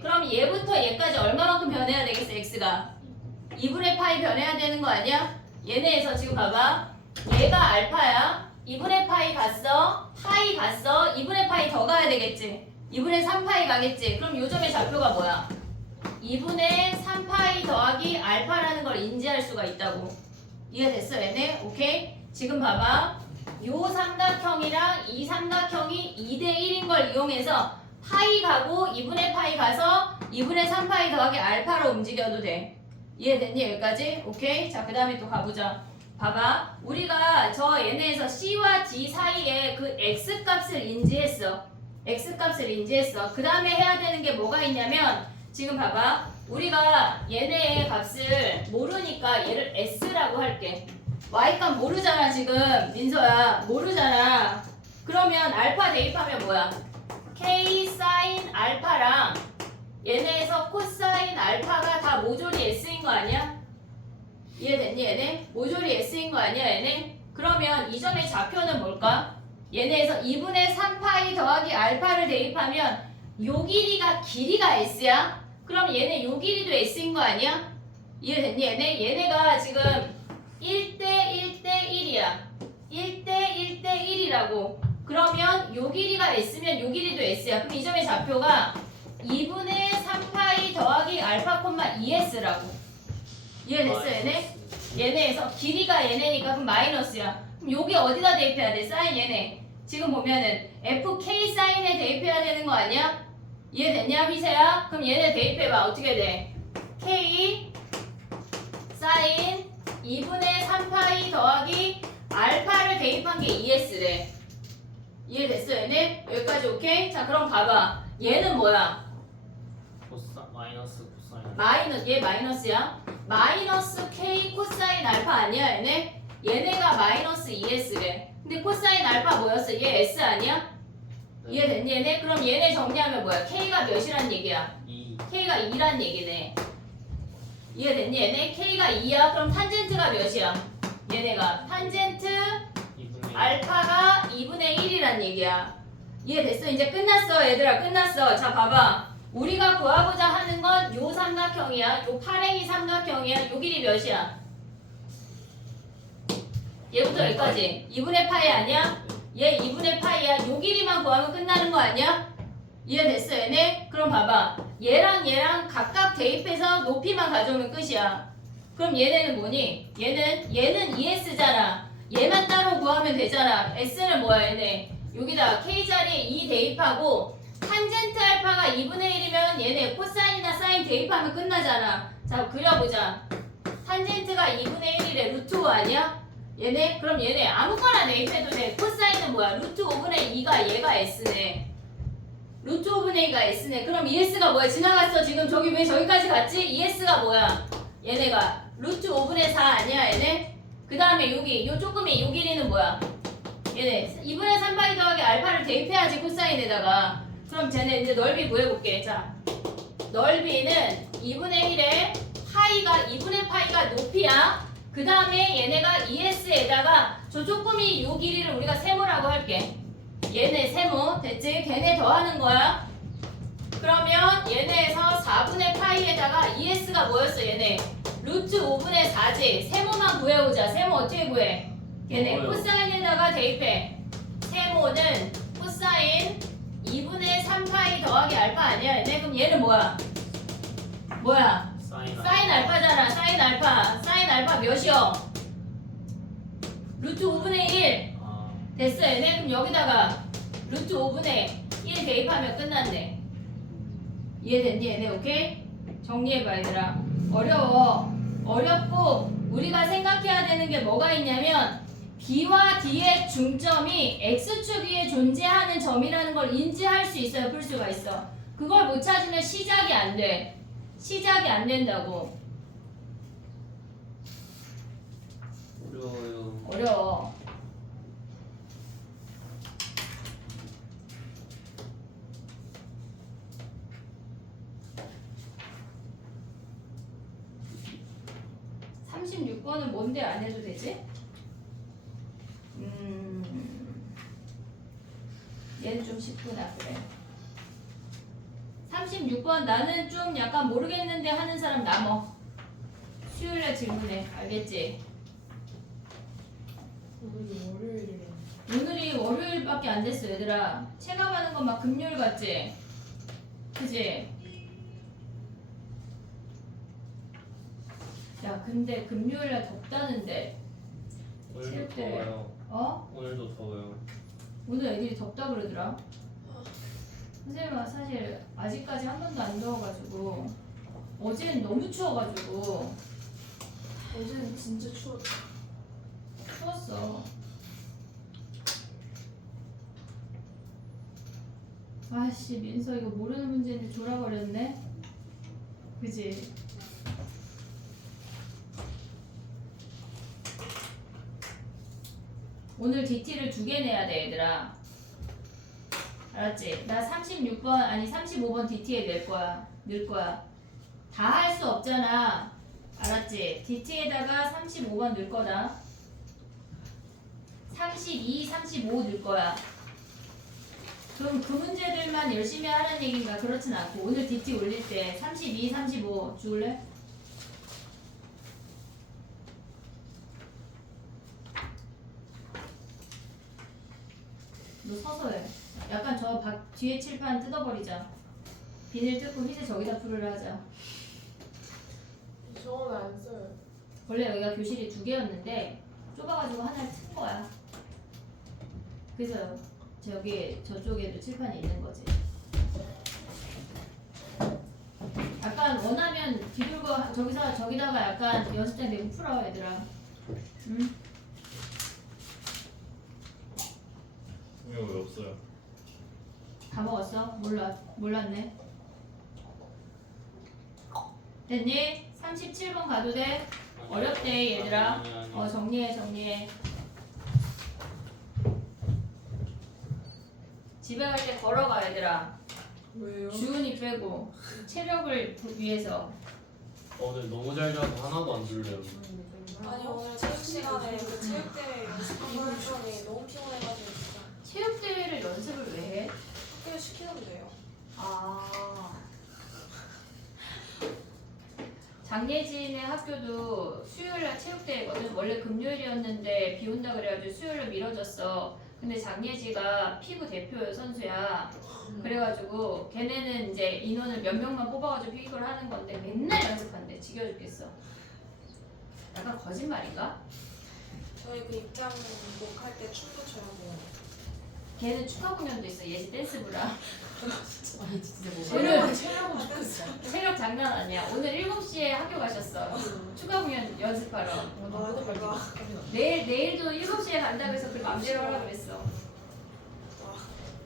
그럼 얘부터 얘까지 얼마만큼 변해야 되겠어 x가? 2분의 파이 변해야 되는 거 아니야? 얘네에서 지금 봐봐. 얘가 알파야. 2분의 파이 갔어. 파이 갔어. 2분의 파이 더 가야 되겠지? 2분의 3파이 가겠지? 그럼 요점의 좌표가 뭐야? 2분의 3파이 더하기 알파라는 걸 인지할 수가 있다고. 이해됐어 얘네? 오케이? 지금 봐봐. 요 삼각형이랑 이 삼각형이 2대1인 걸 이용해서 파이 가고 2분의 파이 가서 2분의 3파이 더하기 알파로 움직여도 돼. 이해됐니 여기까지? 오케이? 자 그 다음에 또 가보자. 봐봐. 우리가 저 얘네에서 C와 D 사이에 그 X값을 인지했어. 그 다음에 해야 되는 게 뭐가 있냐면 지금 봐봐. 우리가 얘네의 값을 모르니까 얘를 S라고 할게. Y값 모르잖아 지금 민서야. 모르잖아. 그러면 알파 대입하면 뭐야? K 사인 알파랑 얘네에서 코사인 알파가 다 모조리 S인 거 아니야? 이해됐니 얘네? 모조리 S인 거 아니야 얘네? 그러면 이 점의 좌표는 뭘까? 얘네에서 2분의 3파이 더하기 알파를 대입하면 요 길이가 S야? 그럼 얘네 요 길이도 S인 거 아니야? 이해됐니 얘네? 얘네가 지금 1대1대1이야. 1대1대1이라고. 그러면 요 길이가 S면 요 길이도 S야. 그럼 이 점의 좌표가 2분의 3파이 더하기 알파 콤마 2S라고. 이해됐어 얘네? 얘네에서 길이가 얘네니까 그럼 마이너스야. 그럼 여기 어디다 대입해야 돼? 사인 얘네. 지금 보면은 FK 사인에 대입해야 되는 거 아니야? 이해됐냐 희세야? 그럼 얘네 대입해봐. 어떻게 돼? K 사인 2분의 3파이 더하기 알파를 대입한 게 2S래. 이해됐어 얘네? 여기까지 오케이? 자 그럼 봐봐. 얘는 뭐야? 마이너스 코사인. 얘 마이너스야. 마이너스 K 코사인 알파 아니야 얘네? 얘네가 마이너스 2S래. 근데 코사인 알파 뭐였어? 얘 S 아니야? 네. 이해됐니 얘네? 그럼 얘네 정리하면 뭐야? K가 몇이란 얘기야? 2. K가 2란 얘기네. 이해됐니 얘네? K가 2야. 그럼 탄젠트가 몇이야? 얘네가 탄젠트 2분의 알파가 2분의 1이란 얘기야. 이해됐어? 이제 끝났어 얘들아. 끝났어. 자 봐봐. 우리가 구하고자 하는 건 요 삼각형이야. 요 파랭이 삼각형이야. 요 길이 몇이야? 얘부터 여기까지 2분의 파이 아니야? 얘 2분의 파이야. 요 길이만 구하면 끝나는 거 아니야? 이해됐어 얘네? 그럼 봐봐. 얘랑 각각 대입해서 높이만 가져오면 끝이야. 그럼 얘네는 뭐니? 얘는 ES잖아. 얘만 따로 구하면 되잖아. S는 뭐야 얘네? 여기다 K자리에 2 대입하고 탄젠트 알파가 2분의 1이면 얘네 코사인이나 사인 대입하면 끝나잖아. 자 그려보자. 탄젠트가 2분의 1이래. 루트 5 아니야? 얘네? 그럼 얘네 아무거나 대입해도 돼. 코사인은 뭐야? 루트 5분의 2가 얘가 S네. 루트 5분의 2가 S네. 그럼 ES가 뭐야? 지나갔어. 지금 저기 왜 저기까지 갔지? ES가 뭐야? 얘네가 루트 5분의 4 아니야 얘네? 그 다음에 여기 요 조금이 요 길이는 뭐야? 얘네 2분의 3파이 더하기 알파를 대입해야지 코사인에다가. 그럼 쟤네 이제 넓이 구해볼게. 자 넓이는 2분의 1에 파이가 2분의 파이가 높이야. 그 다음에 얘네가 ES에다가 저 조금이 요 길이를 우리가 세모라고 할게. 얘네 세모 됐지? 걔네 더하는 거야. 그러면 얘네에서 4분의 파이에다가 ES가 뭐였어 얘네? 루트 5분의 4지. 세모만 구해오자. 세모 어떻게 구해? 얘네 코사인에다가 대입해. 세모는 코사인 2분의 3파이 더하기 알파 아니야 얘네? 그럼 얘는 뭐야? 사인 알파잖아. 사인 알파 몇이요? 루트 5분의 1 됐어 얘네? 그럼 여기다가 루트 5분의 1 대입하면 끝났네. 이해됐니 얘네? 오케이? 정리해봐 얘들아. 어렵고 우리가 생각해야 되는 게 뭐가 있냐면 B와 D의 중점이 X축 위에 존재하는 점이라는 걸 인지할 수 있어야 풀 수가 있어. 그걸 못 찾으면 시작이 안 돼. 시작이 안 된다고. 어려워요. 어려워. (36번은) 뭔데 안 해도 되지? 얘는 좀 쉽구나. 그래. 36번 나는 좀 약간 모르겠는데 하는 사람 남어. 수요일날 질문해. 알겠지? 오늘이 월요일이라. 오늘이 월요일밖에 안 됐어 얘들아. 체감하는 건 막 금요일 같지? 그지? 야 근데 금요일날 덥다는데 오늘도 체육대회. 더워요. 어? 오늘도 더워요. 오늘 애들이 덥다 그러더라. 선생님은 사실 아직까지 한 번도 안 더워가지고 어제는 너무 추워가지고 어제는 진짜 추웠다. 추웠어. 아씨 민서 이거 모르는 문제인데 졸아버렸네. 그지? 오늘 DT를 2개 내야 돼 얘들아. 알았지? 나 36번 아니 35번 DT에 낼 거야. 넣을 거야. 다 할 수 없잖아. 알았지? DT에다가 35번 넣을 거다. 32, 35 넣을 거야. 그럼 그 문제들만 열심히 하라는 얘기인가? 그렇진 않고 오늘 DT 올릴 때 32, 35 줄래? 너 서서 해. 약간 저 뒤에 칠판 뜯어버리자. 비닐 뜯고 희재 저기다 풀을 하자. 저는 안 써요. 원래 여기가 교실이 2개였는데 좁아가지고 하나를 튼 거야. 그래서 저쪽에도 칠판이 있는 거지. 약간 원하면 뒤돌고 저기서 저기다가 약간 연습장 내고 풀어 얘들아. 응? 이거 왜 없어요? 다 먹었어? 몰랐네. 됐니? 37번 가도 돼? 어렵대 얘들아. 아니. 정리해. 집에 갈 때 걸어가 얘들아. 왜요? 주은이 빼고 체력을 위해서. 오늘 너무 잘 자서 하나도 안 졸려요. 아니 오늘 체육 시간에 그 체육대회 연습한 거 했더니 너무 피곤해가지고 진짜 체육대회를 연습을 왜 해? 학교에 시키던데요. 아. 장예진의 학교도 수요일날 체육대회거든. 원래 금요일이었는데 비 온다 그래가지고 수요일로 미뤄졌어. 근데 장예지가 피구 대표 선수야. 그래가지고 걔네는 이제 인원을 몇 명만 뽑아가지고 피구를 하는 건데 맨날 연습한대. 지겨워 죽겠어. 약간 거짓말인가? 저희 그 입장곡 할 때 춤도 춰요. 걔는 축하 공연도 있어. 예지 댄스부라. 체력은 좋겠어. 체력 장난 아니야. 오늘 7시에 학교 가셨어. 축하 공연 연습하러. 아 대박. 내일도 7시에 간다고 해서 그 맘대로 하라 그랬어.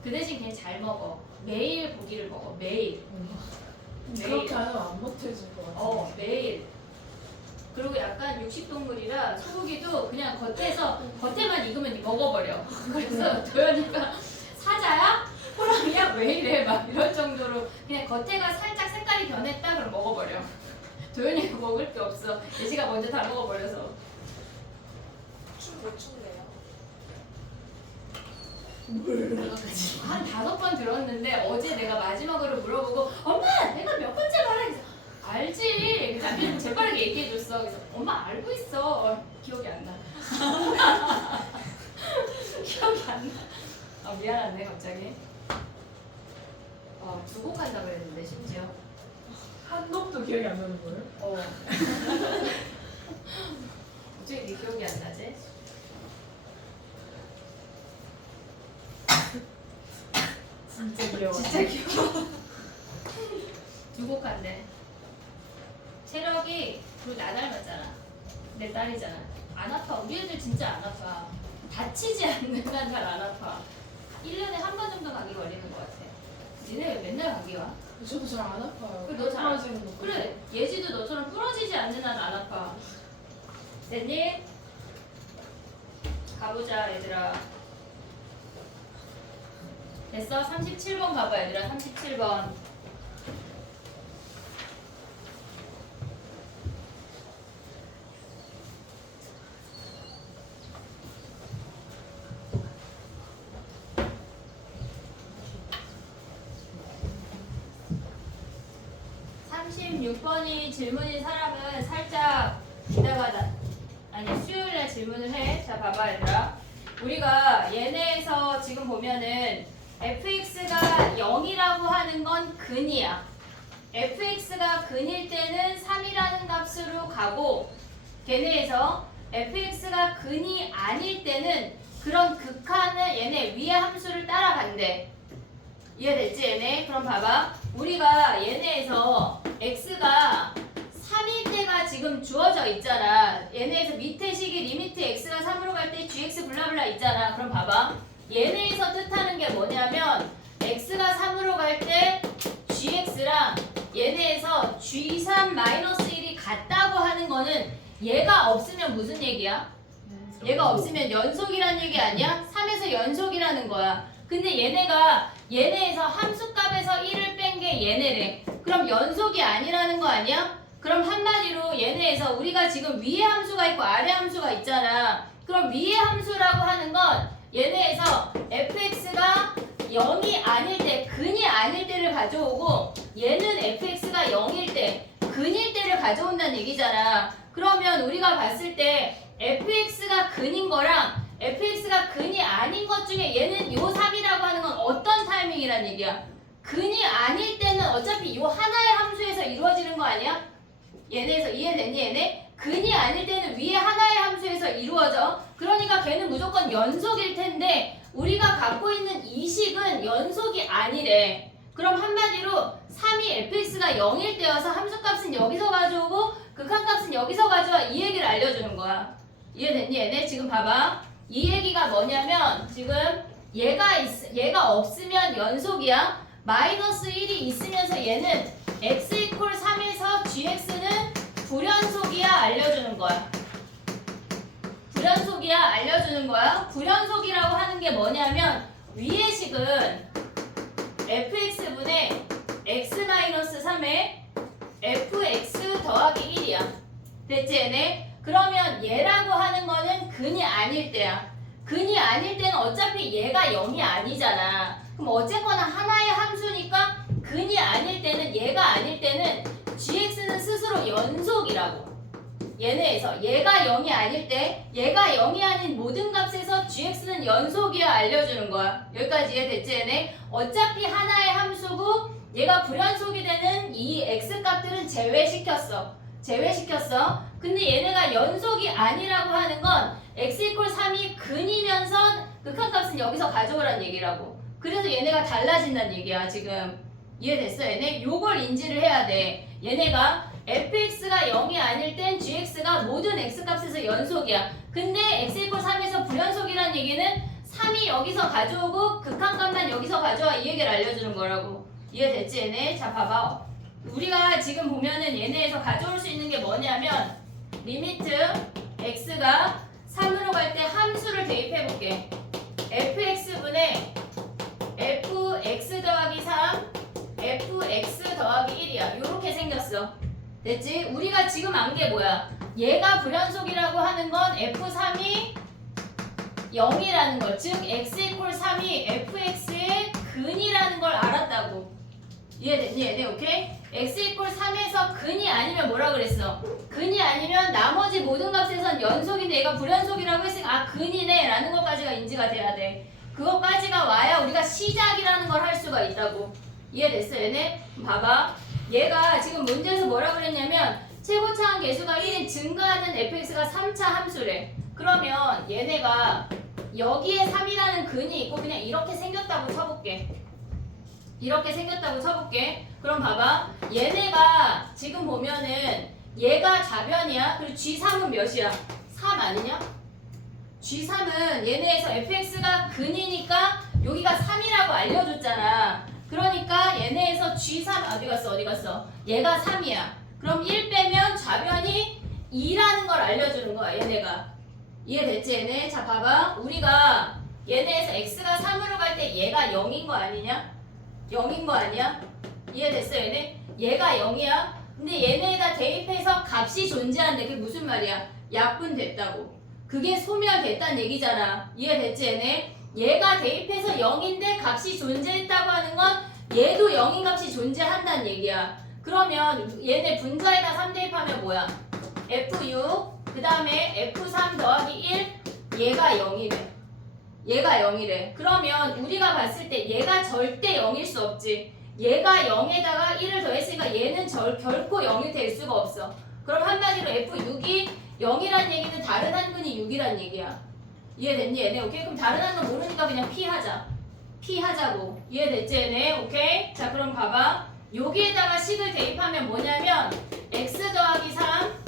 그 대신 걔 잘 먹어. 매일 고기를 먹어. 매일. 그렇게 안 하면 안 버텨질 것 같아. 매일. 그리고 약간 육식동물이라 소고기도 그냥 겉에만 익으면 먹어버려. 그래서 도현이가 사자야? 호랑이야? 왜 이래? 막 이럴 정도로 그냥 겉에가 살짝 색깔이 변했다 그럼 먹어버려. 도현이가 먹을 게 없어. 예지가 먼저 다 먹어버려서. 춤 못 춘대요. 한 5번 들었는데 어제 내가 마지막으로 물어보고 엄마 내가 몇 번째 말해? 그래서 알지. 남편이 재빠르게 얘기해줬어. 그래서 엄마 알고 있어. 기억이 안 나. 기억이 안 나. 미안하네 갑자기. 2곡 한다 그랬는데 심지어. 한 곡도 기억이 안 나는 거예요? 어떻게 이게 기억이 안 나지? 진짜 귀여워. 진짜 귀여워. 주곡한데. 체력이 그리고 나 닮았잖아. 내 딸이잖아. 안 아파. 우리 애들 진짜 안 아파. 다치지 않는 한 잘 안 아파. 1년에 한 번 정도 감기 걸리는 것 같아. 니네 맨날 감기 와? 저도 잘 안 아파요. 그래, 너 잘- 부러지는 거. 그래. 예지도 너처럼 부러지지 않는 한 안 아파. 됐니? 가보자 얘들아. 됐어? 37번 가봐 얘들아. 37번. (36번이) 질문인 사람은 살짝 이따가 수요일날 질문을 해. 자 봐봐 얘들아. 우리가 얘네에서 지금 보면은 fx가 0이라고 하는 건 근이야. fx가 근일 때는 3이라는 값으로 가고, 걔네에서 fx가 근이 아닐 때는 그런 극한을 얘네 위의 함수를 따라간대. 이해됐지 얘네? 그럼 봐봐. 우리가 얘네에서 x가 3일 때가 지금 주어져 있잖아. 얘네에서 밑에 식이 리미트 x가 3으로 갈 때 gx 블라블라 있잖아. 그럼 봐봐. 얘네에서 뜻하는 게 뭐냐면 x가 3으로 갈 때 gx랑 얘네에서 g3-1이 같다고 하는 거는 얘가 없으면 무슨 얘기야? 얘가 없으면 연속이란 얘기 아니야? 3에서 연속이라는 거야. 근데 얘네에서 함수값에서 1을 뺀 게 얘네래. 그럼 연속이 아니라는 거 아니야? 그럼 한마디로 얘네에서 우리가 지금 위에 함수가 있고 아래 함수가 있잖아. 그럼 위에 함수라고 하는 건 얘네에서 fx가 0이 아닐 때, 근이 아닐 때를 가져오고, 얘는 fx가 0일 때, 근일 때를 가져온다는 얘기잖아. 그러면 우리가 봤을 때 fx가 근인 거랑 fx가 근이 아닌 것 중에 얘는 요 3이라고 하는 건 어떤 타이밍이란 얘기야? 근이 아닐 때는 어차피 요 하나의 함수에서 이루어지는 거 아니야? 얘네에서 이해됐니 얘네? 근이 아닐 때는 위에 하나의 함수에서 이루어져. 그러니까 걔는 무조건 연속일 텐데 우리가 갖고 있는 이 식은 연속이 아니래. 그럼 한마디로 3이 fx가 0일 때여서 함수값은 여기서 가져오고 극한값은 여기서 가져와, 이 얘기를 알려주는 거야. 이해됐니 얘네? 지금 봐봐. 이 얘기가 뭐냐면 지금 얘가 없으면 연속이야. 마이너스 1이 있으면서 얘는 x 이퀄 3에서 gx는 불연속이야, 알려주는 거야. 불연속이야, 알려주는 거야. 불연속이라고 하는 게 뭐냐면 위의 식은 fx분의 x-3에 fx 더하기 1이야. 됐지 얘네? 그러면 얘라고 하는 거는 근이 아닐 때야. 근이 아닐 때는 어차피 얘가 0이 아니잖아. 그럼 어쨌거나 하나의 함수니까 근이 아닐 때는, 얘가 아닐 때는 gx는 스스로 연속이라고. 얘네에서 얘가 0이 아닐 때, 얘가 0이 아닌 모든 값에서 gx는 연속이야, 알려주는 거야. 여기까지 이해됐지 얘네? 어차피 하나의 함수고 얘가 불연속이 되는 이 x 값들은 제외시켰어. 근데 얘네가 연속이 아니라고 하는 건 x 이퀄 3이 근이면서 극한값은 여기서 가져오라는 얘기라고. 그래서 얘네가 달라진다는 얘기야 지금. 이해됐어 얘네? 요걸 인지를 해야 돼. 얘네가 fx가 0이 아닐 땐 gx가 모든 x값에서 연속이야. 근데 x 이퀄 3에서 불연속이라는 얘기는 3이 여기서 가져오고 극한값만 여기서 가져와, 이 얘기를 알려주는 거라고. 이해됐지 얘네? 자 봐봐. 우리가 지금 보면은 얘네에서 가져올 수 있는 게 뭐냐면 리미트 x가 3으로 갈 때 함수를 대입해 볼게. fx분의 fx 더하기 3 fx 더하기 1이야. 요렇게 생겼어. 됐지? 우리가 지금 안 게 뭐야? 얘가 불연속이라고 하는 건 f3이 0이라는 거, 즉 x 이퀄 3이 fx의 근이라는 걸 알았다고. 이해됐니 얘네? 오케이? x 이퀄 3에서 근이 아니면 뭐라 그랬어? 근이 아니면 나머지 모든 값에선 연속인데 얘가 불연속이라고 했으니까 아 근이네 라는 것까지가 인지가 돼야 돼. 그것까지가 와야 우리가 시작이라는 걸 할 수가 있다고. 이해됐어 얘네? 봐봐. 얘가 지금 문제에서 뭐라 그랬냐면 최고차항 계수가 1인 증가하는 fx가 3차 함수래. 그러면 얘네가 여기에 3이라는 근이 있고 그냥 이렇게 생겼다고 쳐볼게. 이렇게 생겼다고 쳐볼게. 그럼 봐봐. 얘네가 지금 보면은 얘가 좌변이야. 그리고 G3은 몇이야? 3 아니냐? G3은 얘네에서 fx가 근이니까 여기가 3이라고 알려줬잖아. 그러니까 얘네에서 G3 어디 갔어? 얘가 3이야. 그럼 1 빼면 좌변이 2라는 걸 알려주는 거야. 얘네가. 이해됐지 얘네? 자 봐봐. 우리가 얘네에서 x가 3으로 갈 때 얘가 0인 거 아니냐? 0인 거 아니야? 이해됐어 얘네? 얘가 0이야. 근데 얘네에다 대입해서 값이 존재한대. 그게 무슨 말이야? 약분됐다고. 그게 소멸됐다는 얘기잖아. 이해됐지 얘네? 얘가 대입해서 0인데 값이 존재했다고 하는 건 얘도 0인 값이 존재한다는 얘기야. 그러면 얘네 분자에다 3 대입하면 뭐야? F6 그 다음에 F3 더하기 1 얘가 0이래. 얘가 0이래. 그러면 우리가 봤을 때 얘가 절대 0일 수 없지. 얘가 0에다가 1을 더했으니까 얘는 결코 0이 될 수가 없어. 그럼 한마디로 F6이 0이란 얘기는 다른 한근이 6이란 얘기야. 이해됐니 얘네? 오케이? 그럼 다른 한근 모르니까 그냥 P 하자. P 하자고. 이해됐지 얘네? 오케이? 자 그럼 봐봐. 여기에다가 식을 대입하면 뭐냐면 x 더하기 3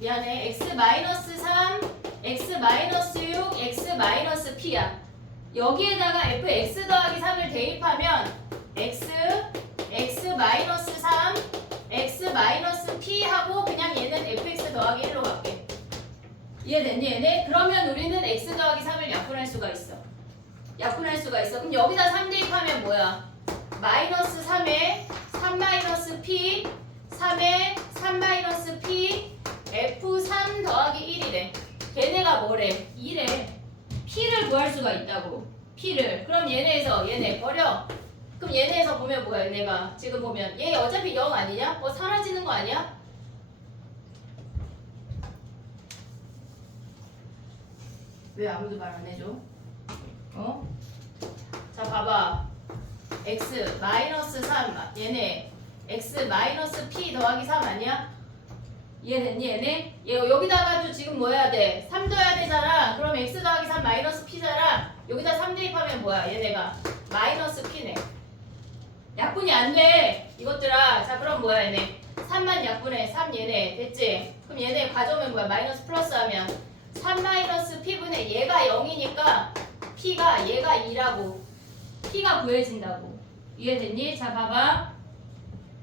미안해 x 마이너스 3 x 마이너스 6 x 마이너스 p야. 여기에다가 fx 더하기 3을 대입하면 x 마이너스 3 x 마이너스 p 하고 그냥 얘는 fx 더하기 1로 갈게. 이해됐니 얘네? 그러면 우리는 x 더하기 3을 약분할 수가 있어. 약분할 수가 있어. 그럼 여기다 3 대입하면 뭐야? 마이너스 3에 3 마이너스 p 3에 3 마이너스 p f3 더하기 1이래. 걔네가 뭐래? 2래. p를 구할 수가 있다고. p를. 그럼 얘네에서 얘네 버려. 그럼 얘네에서 보면 뭐야 얘네가. 지금 보면 얘 어차피 0 아니냐? 뭐 사라지는 거 아니야? 왜 아무도 말 안 해줘? 어? 자 봐봐. x 마이너스 3 얘네 x 마이너스 p 더하기 3 아니야? 이해됐니 얘네? 얘 여기다가도 지금 뭐 해야 돼? 3 더해야 되잖아. 그럼 x 더하기 3 마이너스 p잖아. 여기다 3 대입하면 뭐야 얘네가? 마이너스 p네. 약분이 안 돼 이것들아. 자 그럼 뭐야 얘네? 3만 약분해. 3 얘네 됐지? 그럼 얘네 가져오면 뭐야? 마이너스 플러스 하면 3 마이너스 p분의 얘가 0이니까 p가 얘가 2라고. p가 구해진다고. 이해됐니? 자 봐봐.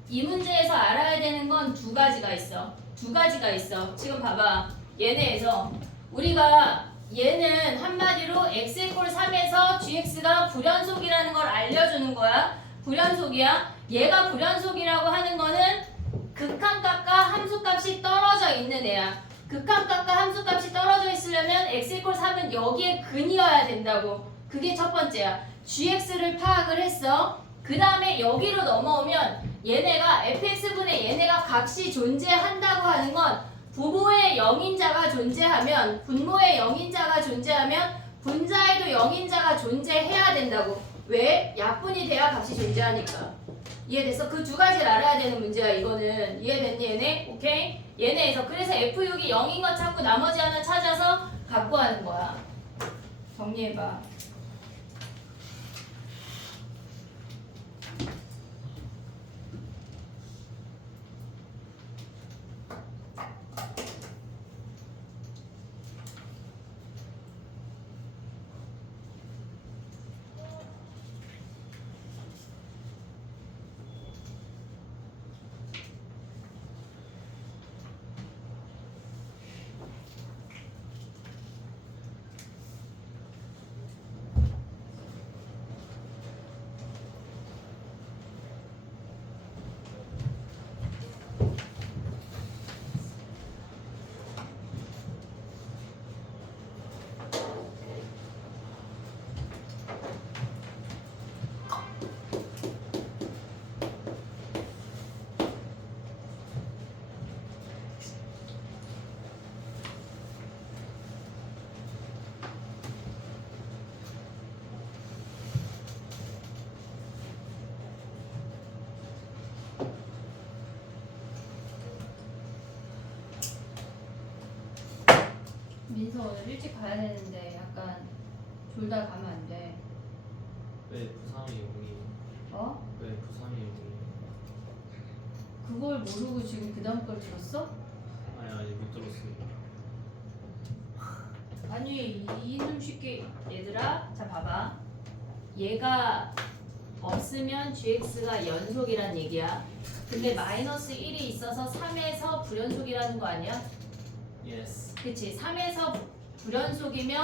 이 문제에서 알아야 되는 건 두 가지가 있어. 두 가지가 있어. 지금 봐봐. 얘네에서 우리가 얘는 한마디로 x 이퀄 3에서 gx가 불연속이라는 걸 알려주는 거야. 불연속이야. 얘가 불연속이라고 하는 거는 극한값과 함수값이 떨어져 있는 애야. 극한값과 함수값이 떨어져 있으려면 x 이퀄 3은 여기에 근이어야 된다고. 그게 첫 번째야. gx를 파악을 했어. 그 다음에 여기로 넘어오면 얘네가 fx분의 얘네가 값이 존재한다고 하는 건 부모의 0인자가 존재하면 분모의 0인자가 존재하면 분자에도 0인자가 존재해야 된다고. 왜? 약분이 돼야 값이 존재하니까. 이해됐어? 그 두 가지를 알아야 되는 문제야 이거는. 이해됐니 얘네? 오케이? 얘네에서 그래서 F6이 0인 거 찾고 나머지 하나 찾아서 갖고 하는 거야. 정리해봐. 민서 오늘 일찍 가야 되는데 약간 졸다 가면 안 돼. 왜 부상이 0이 어? 왜 F3이 그걸 모르고 지금 그 다음 걸 들었어? 아니 못 들었어요. 아니 이놈 쉽게 얘들아 자 봐봐 얘가 없으면 gx가 연속이란 얘기야. 근데 마이너스 1이 있어서 3에서 불연속이라는 거 아니야? 예스. 그치 3에서 불연속이면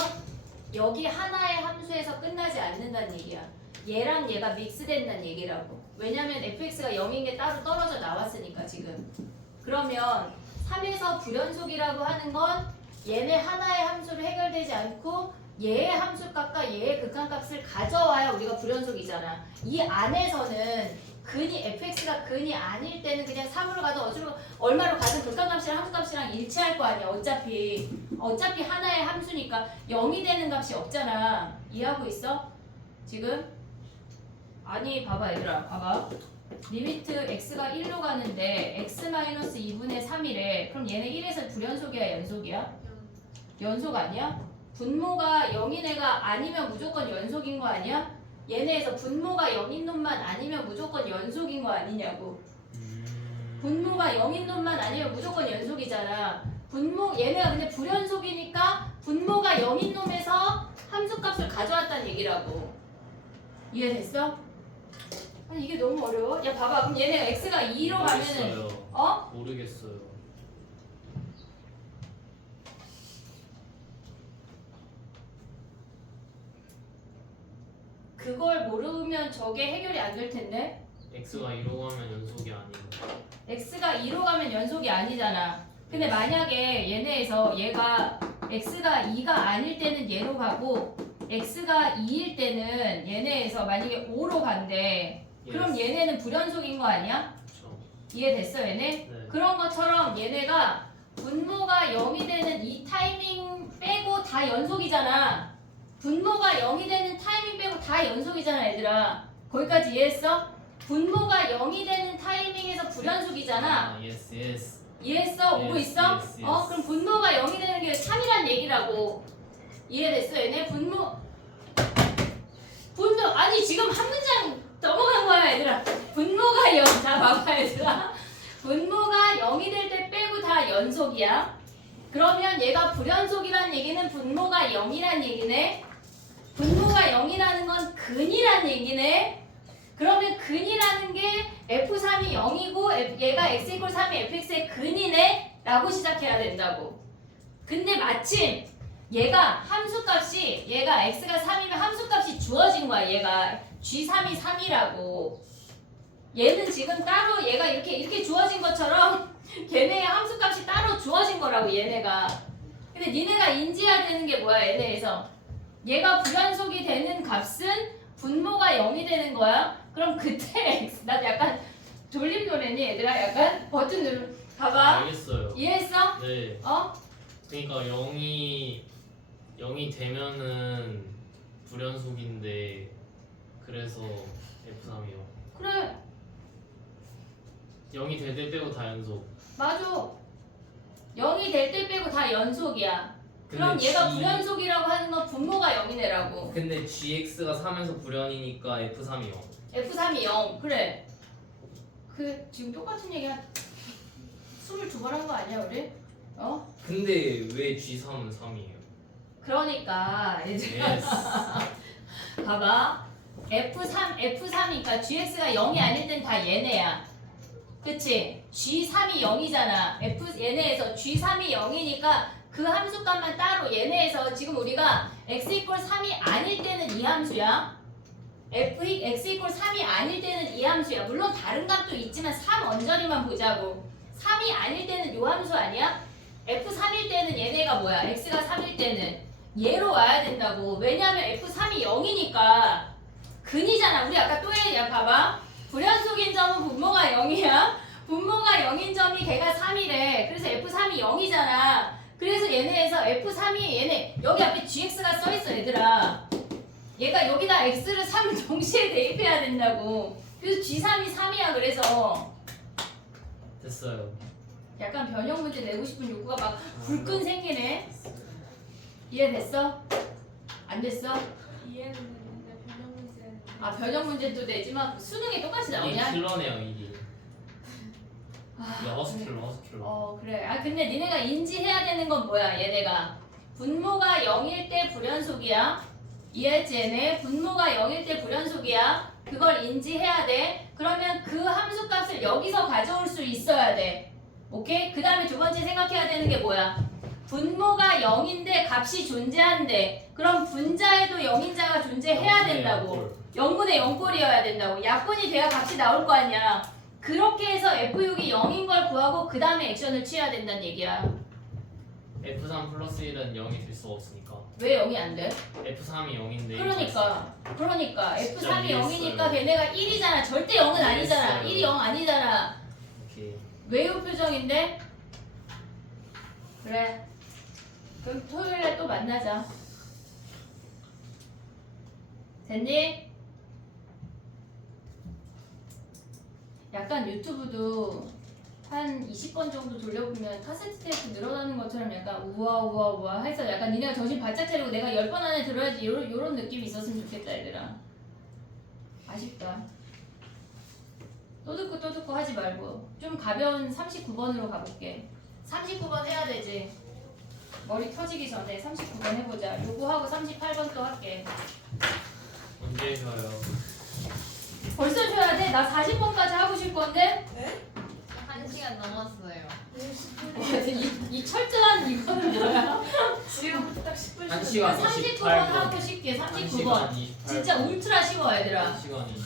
여기 하나의 함수에서 끝나지 않는다는 얘기야. 얘랑 얘가 믹스된다는 얘기라고. 왜냐면 fx가 0인 게 따로 떨어져 나왔으니까 지금. 그러면 3에서 불연속이라고 하는 건 얘네 하나의 함수로 해결되지 않고 얘의 함수값과 얘의 극한값을 가져와야 우리가 불연속이잖아. 이 안에서는 근이 fx가 근이 아닐 때는 그냥 3으로 가든 어디로 얼마로 가든 극한값이랑 함수값이랑 일치할 거 아니야. 어차피 하나의 함수니까 0이 되는 값이 없잖아. 이해하고 있어? 지금? 아니 봐봐 얘들아 봐봐 리미트 x가 1로 가는데 x-2분의 3이래. 그럼 얘네 1에서 불연속이야 연속이야? 연속 아니야? 분모가 0인 애가 아니면 무조건 연속인 거 아니야? 얘네에서 분모가 0인 놈만 아니면 무조건 연속인 거 아니냐고. 분모가 0인 놈만 아니면 무조건 연속이잖아. 얘네가 근데 불연속이니까 분모가 0인 놈에서 함수값을 가져왔다는 얘기라고. 이해됐어? 아니 이게 너무 어려워. 야 봐봐 그럼 얘네가 x가 2로 가면은 모르겠어요. 어? 모르겠어요. 그걸 모르면 저게 해결이 안 될 텐데. X가 2로 가면 연속이 아니고. x가 2로 가면 연속이 아니잖아. 근데 만약에 얘네에서 얘가 x가 2가 아닐 때는 얘로 가고 x가 2일 때는 얘네에서 만약에 5로 간대. 그럼 예스. 얘네는 불연속인 거 아니야? 그쵸. 이해됐어 얘네? 네. 그런 것처럼 얘네가 분모가 0이 되는 이 타이밍 빼고 다 연속이잖아. 분모가 0이 되는 타이밍 빼고 다 연속이잖아 얘들아. 거기까지 이해했어? 분모가 0이 되는 타이밍에서 불연속이잖아. 예스 예스. 이해했어? 오고 Yes, 있어? yes, yes. 그럼 분모가 0이 되는 게 3이란 얘기라고. 이해됐어 얘네? 분모 아니 지금 한 문장 넘어간 거야 얘들아. 분모가 0. 자 봐봐 얘들아. 분모가 0이 될 때 빼고 다 연속이야. 그러면 얘가 불연속이란 얘기는 분모가 0이란 얘기네. 분모가 0이라는 건 근이란 얘기네. 그러면 근이라는 게 f3이 0이고 얘가 x 3이 fx의 근이네 라고 시작해야 된다고. 근데 마침 얘가 얘가 x가 3이면 함수값이 주어진 거야. 얘가 g3이 3이라고. 얘는 지금 따로 얘가 이렇게 주어진 것처럼 걔네의 함수값이 따로 주어진 거라고 얘네가. 근데 니네가 인지해야 되는 게 뭐야 얘네에서. 얘가 불연속이 되는 값은 분모가 0이 되는 거야. 그럼 그때 나 약간 졸림 노래니 얘들아. 약간 버튼 누르. 봐봐. 알겠어요. 이해했어? 네. 어? 그러니까 0이 되면은 불연속인데 그래서 F3이요. 그래. 0이 될 때 빼고 다 연속. 맞아. 0이 될 때 빼고 다 연속이야. 그럼 얘가 불연속이라고 하는 건 분모가 0이네라고. 근데 GX가 3에서 불연이니까 F3이 0. F3이 0. 그래. 지금 똑같은 얘기 22번 한 거 아니야 우리? 어? 근데 왜 G3은 3이에요? 그러니까 얘들아 예스. 봐봐. F3이니까 GX가 0이 아닐 땐 다 얘네야. 그치? G3이 0이잖아. 얘네에서 G3이 0이니까 그 함수값만 따로 얘네에서 지금 우리가 x 3이 아닐 때는 이 함수야. x 3이 아닐 때는 이 함수야. 물론 다른 값도 있지만 3 언저리만 보자고. 3이 아닐 때는 이 함수 아니야? f3일 때는 얘네가 뭐야? x가 3일 때는 얘로 와야 된다고. 왜냐면 f3이 0이니까 근이잖아. 우리 아까 또 얘기야. 봐봐. 불연속인 점은 분모가 0이야. 분모가 0인 점이 걔가 3이래. 그래서 f3이 0이잖아. 그래서 얘네에서 f3이 얘네 여기 앞에 gx가 써있어 얘들아. 얘가 여기다 x를 3 동시에 대입해야 된다고. 그래서 g3이 3이야. 그래서 됐어요. 약간 변형 문제 내고 싶은 욕구가 막 불끈 생기네. 이해됐어? 안 됐어? 이해는 됐는데 변형 문제는 아 변형 문제도 되지만 수능에 똑같이 이게 나오냐? 킬러네요 이게. 아, 이게 허스킬러. 그래. 아 근데 니네가 인지해야 되는 건 뭐야? 얘네가 분모가 0일 때 불연속이야. 이해했지 얘네? 분모가 0일 때 불연속이야. 그걸 인지해야 돼. 그러면 그 함수 값을 여기서 가져올 수 있어야 돼. 오케이? 그 다음에 두 번째 생각해야 되는 게 뭐야? 분모가 0인데 값이 존재한대. 그럼 분자에도 0인자가 존재해야 된다고. 0분의 0꼴이어야 된다고. 약분이 돼야 값이 나올 거 아니야. 그렇게 해서 F6이 0인 걸 구하고 그 다음에 액션을 취해야 된다는 얘기야. F3 플러스 1은 0이 될 수가 없으니까. 왜 0이 안 돼? F3이 0인데. 그러니까 진짜 F3이 이해했어요. 0이니까 걔네가 1이잖아. 절대 0은 아니잖아. 이해했어요. 1이 0 아니잖아. 오케이. 외우 표정인데? 그래. 그럼 토요일에 또 만나자. 됐니? 약간 유튜브도 한 20번 정도 돌려보면 카세트 테이프 늘어나는 것처럼 약간 우와 해서 약간 니네가 정신 바짝 차리고 내가 10번 안에 들어야지 요런 느낌이 있었으면 좋겠다 얘들아. 아쉽다. 또 듣고 하지 말고 좀 가벼운 39번으로 가볼게. 39번 해야 되지. 머리 터지기 전에 39번 해보자. 요거 하고 38번 또 할게. 언제 쉬어요? 벌써 줘야 돼? 나 40번까지 하고 쉴 건데? 네? 1시간 넘었어요. 이 철저한 이거는 뭐야? 지금부터 딱 10분 1시간 39번 28분. 하고 쉽게 39번. 1시간 28분. 진짜 울트라 쉬워 얘들아. 1시간 28분.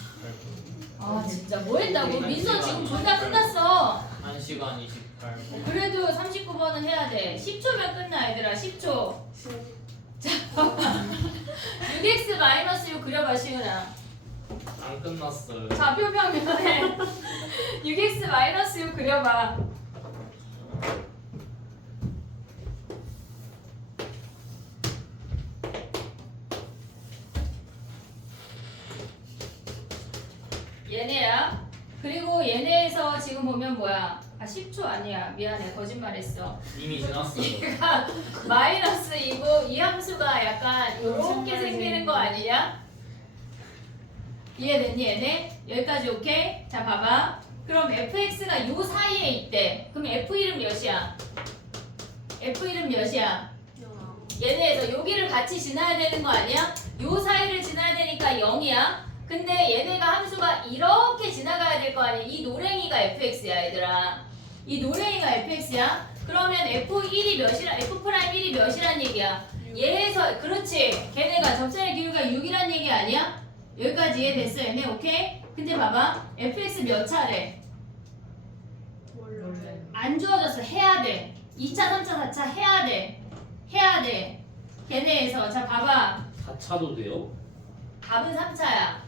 아 진짜 뭐 했다고? 민서 지금 졸다 끝났어. 1시간 28분. 그래도 39번은 해야 돼. 10초면 끝나 얘들아. 10초. 자 6x-6 그려봐 시은아. 안 끝났어요. 좌표평면에 6x-6 그려봐. 얘네야. 그리고 얘네에서 지금 보면 뭐야? 아 10초 아니야. 미안해. 거짓말했어. 이미 지났어요. 얘가 -2고 이 함수가 약간 요렇게 생기는 거 아니냐? 이해됐니 얘네? 여기까지 오케이? 자 봐봐. 그럼 fx가 요 사이에 있대. 그럼 f1은 몇이야? f1은 몇이야? 얘네에서 여기를 같이 지나야 되는 거 아니야? 요 사이를 지나야 되니까 0이야. 근데 얘네가 함수가 이렇게 지나가야 될 거 아니야? 이 노랭이가 fx야 얘들아. 이 노랭이가 fx야. 그러면 f1이 몇이라 f'1이 몇이란 얘기야? 얘에서 그렇지. 걔네가 접선의 기울기가 6이란 얘기 아니야? 여기까지 이해됐어 얘네 오케이? 근데 봐봐 fx 몇 차례? 몰라요. 안 주어졌어. 해야 돼. 2차 3차 4차 해야 돼. 걔네에서 자 봐봐. 4차도 돼요? 답은 3차야.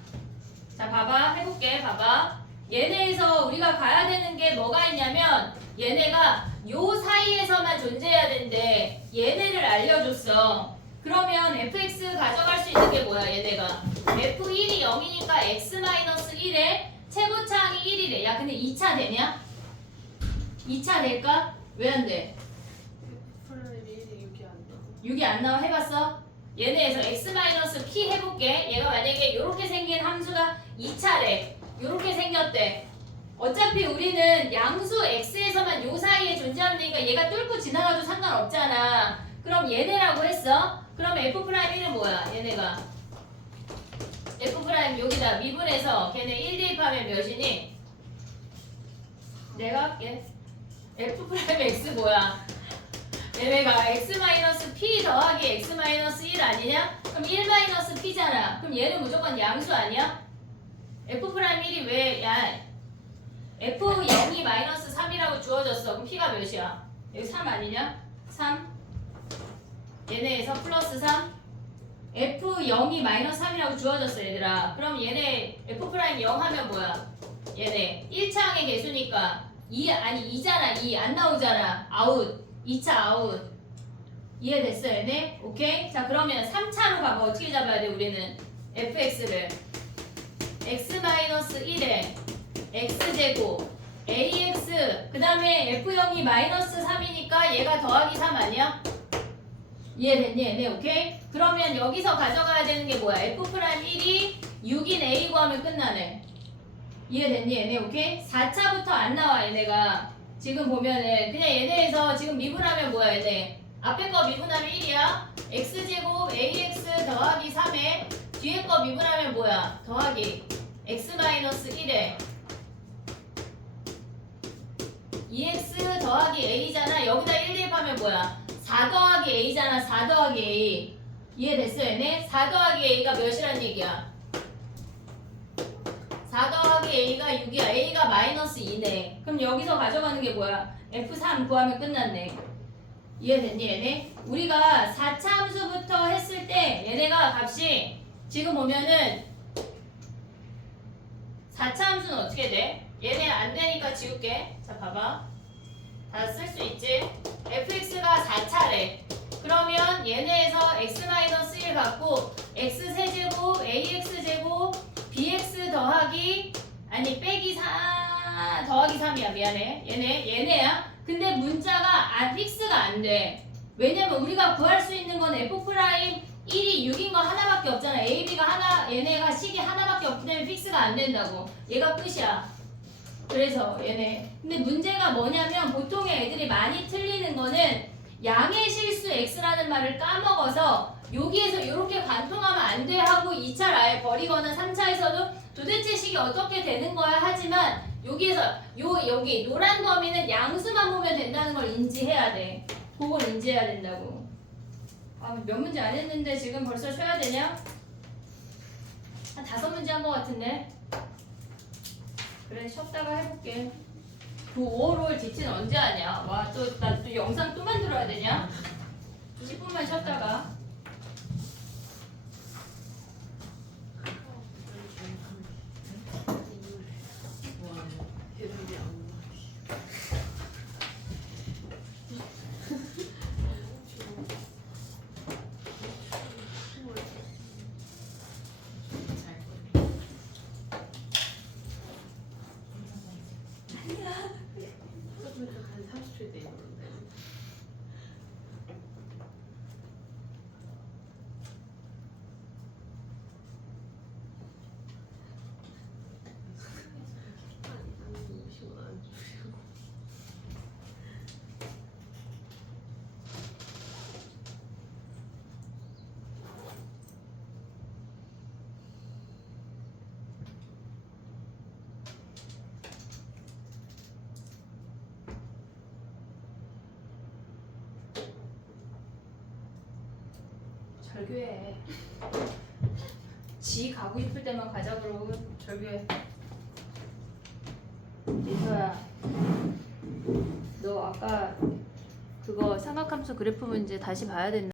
자 봐봐 해볼게. 봐봐 얘네에서 우리가 가야 되는 게 뭐가 있냐면 얘네가 요 사이에서만 존재해야 된대. 얘네를 알려줬어. 그러면 fx 가져갈 수 있는 게 뭐야 얘네가 f1이 0이니까 x-1에 최고차항이 1이래. 야 근데 2차 되냐? 2차 될까? 왜 안 돼? 6이 안 나와. 해봤어? 얘네에서 x-p 해볼게. 얘가 만약에 요렇게 생긴 함수가 2차래. 요렇게 생겼대. 어차피 우리는 양수 x에서만 요 사이에 존재하면 되니까 얘가 뚫고 지나가도 상관없잖아. 그럼 얘네라고 했어. 그럼 f'1은 뭐야? 얘네가 f' 여기다 미분해서 걔네 1 대입하면 몇이니? 내가 할게. f'(x) 뭐야? 얘네가 x-p 더하기 x-1 아니냐? 그럼 1-p잖아. 그럼 얘는 무조건 양수 아니야? f'1이 왜? 야 f0이 -3이라고 주어졌어. 그럼 p가 몇이야? 여기 3 아니냐? 3 얘네에서 플러스 3 f0이 -3이라고 주어졌어 얘들아. 그럼 얘네 f'0 하면 뭐야? 얘네 1차항의 개수니까 2잖아. 2 안 나오잖아. 아웃. 2차 아웃. 이해됐어 얘네? 오케이? 자 그러면 3차로 가봐. 어떻게 잡아야 돼 우리는? fx를 x-1에 x제곱 ax 그 다음에 f0이 -3이니까 얘가 더하기 3 아니야? 이해됐니 얘네? 오케이? 그러면 여기서 가져가야 되는 게 뭐야? f'1이 6인 A 구하면 끝나네. 이해됐니 얘네? 오케이? 4차부터 안 나와 얘네가. 지금 보면은 그냥 얘네에서 지금 미분하면 뭐야 얘네? 앞에 거 미분하면 1이야. x제곱 ax 더하기 3에 뒤에 거 미분하면 뭐야? 더하기 x-1에 2x 더하기 a잖아. 여기다 1 대입하면 뭐야? 4 더하기 a잖아. 4 더하기 a. 이해됐어 얘네? 4 더하기 a가 몇이란 얘기야? 4 더하기 a가 6이야. a가 마이너스 2네. 그럼 여기서 가져가는 게 뭐야? f3 구하면 끝났네. 이해됐니 얘네? 우리가 4차 함수부터 했을 때 얘네가 값이 지금 보면은 4차 함수는 어떻게 돼? 얘네 안 되니까 지울게. 자 봐봐. 다 쓸 수 있지? fx가 4차래. 그러면 얘네에서 x-1 갖고 x세제곱 ax제곱 bx 더하기 아니 빼기 4 더하기 3이야. 미안해. 얘네야. 근데 문자가 픽스가 안 돼. 왜냐면 우리가 구할 수 있는 건 f'1이 6인 거 하나밖에 없잖아. a, b가 하나, 얘네가 식이 하나밖에 없기 때문에 픽스가 안 된다고. 얘가 끝이야. 그래서 얘네. 근데 문제가 뭐냐면 보통의 애들이 많이 틀리는 거는 양의 실수 x라는 말을 까먹어서 여기에서 이렇게 관통하면 안 돼 하고 2차를 아예 버리거나 3차에서도 도대체 식이 어떻게 되는 거야 하지만 여기에서 여기 노란 범위는 양수만 보면 된다는 걸 인지해야 돼. 그걸 인지해야 된다고. 아, 몇 문제 안 했는데 지금 벌써 쉬어야 되냐? 한 5문제 한 거 같은데. 그래 쉬었다가 해볼게. 그 5월 DT는 언제 하냐? 와, 나 또 영상 또 만들어야 되냐? 10분만 쉬었다가. 한 30초 돼. 절교해. 지 가고 싶을 때만 가자 그러고 절교해. 민서야, 너 아까 그거 삼각함수 그래프 문제 다시 봐야 된다.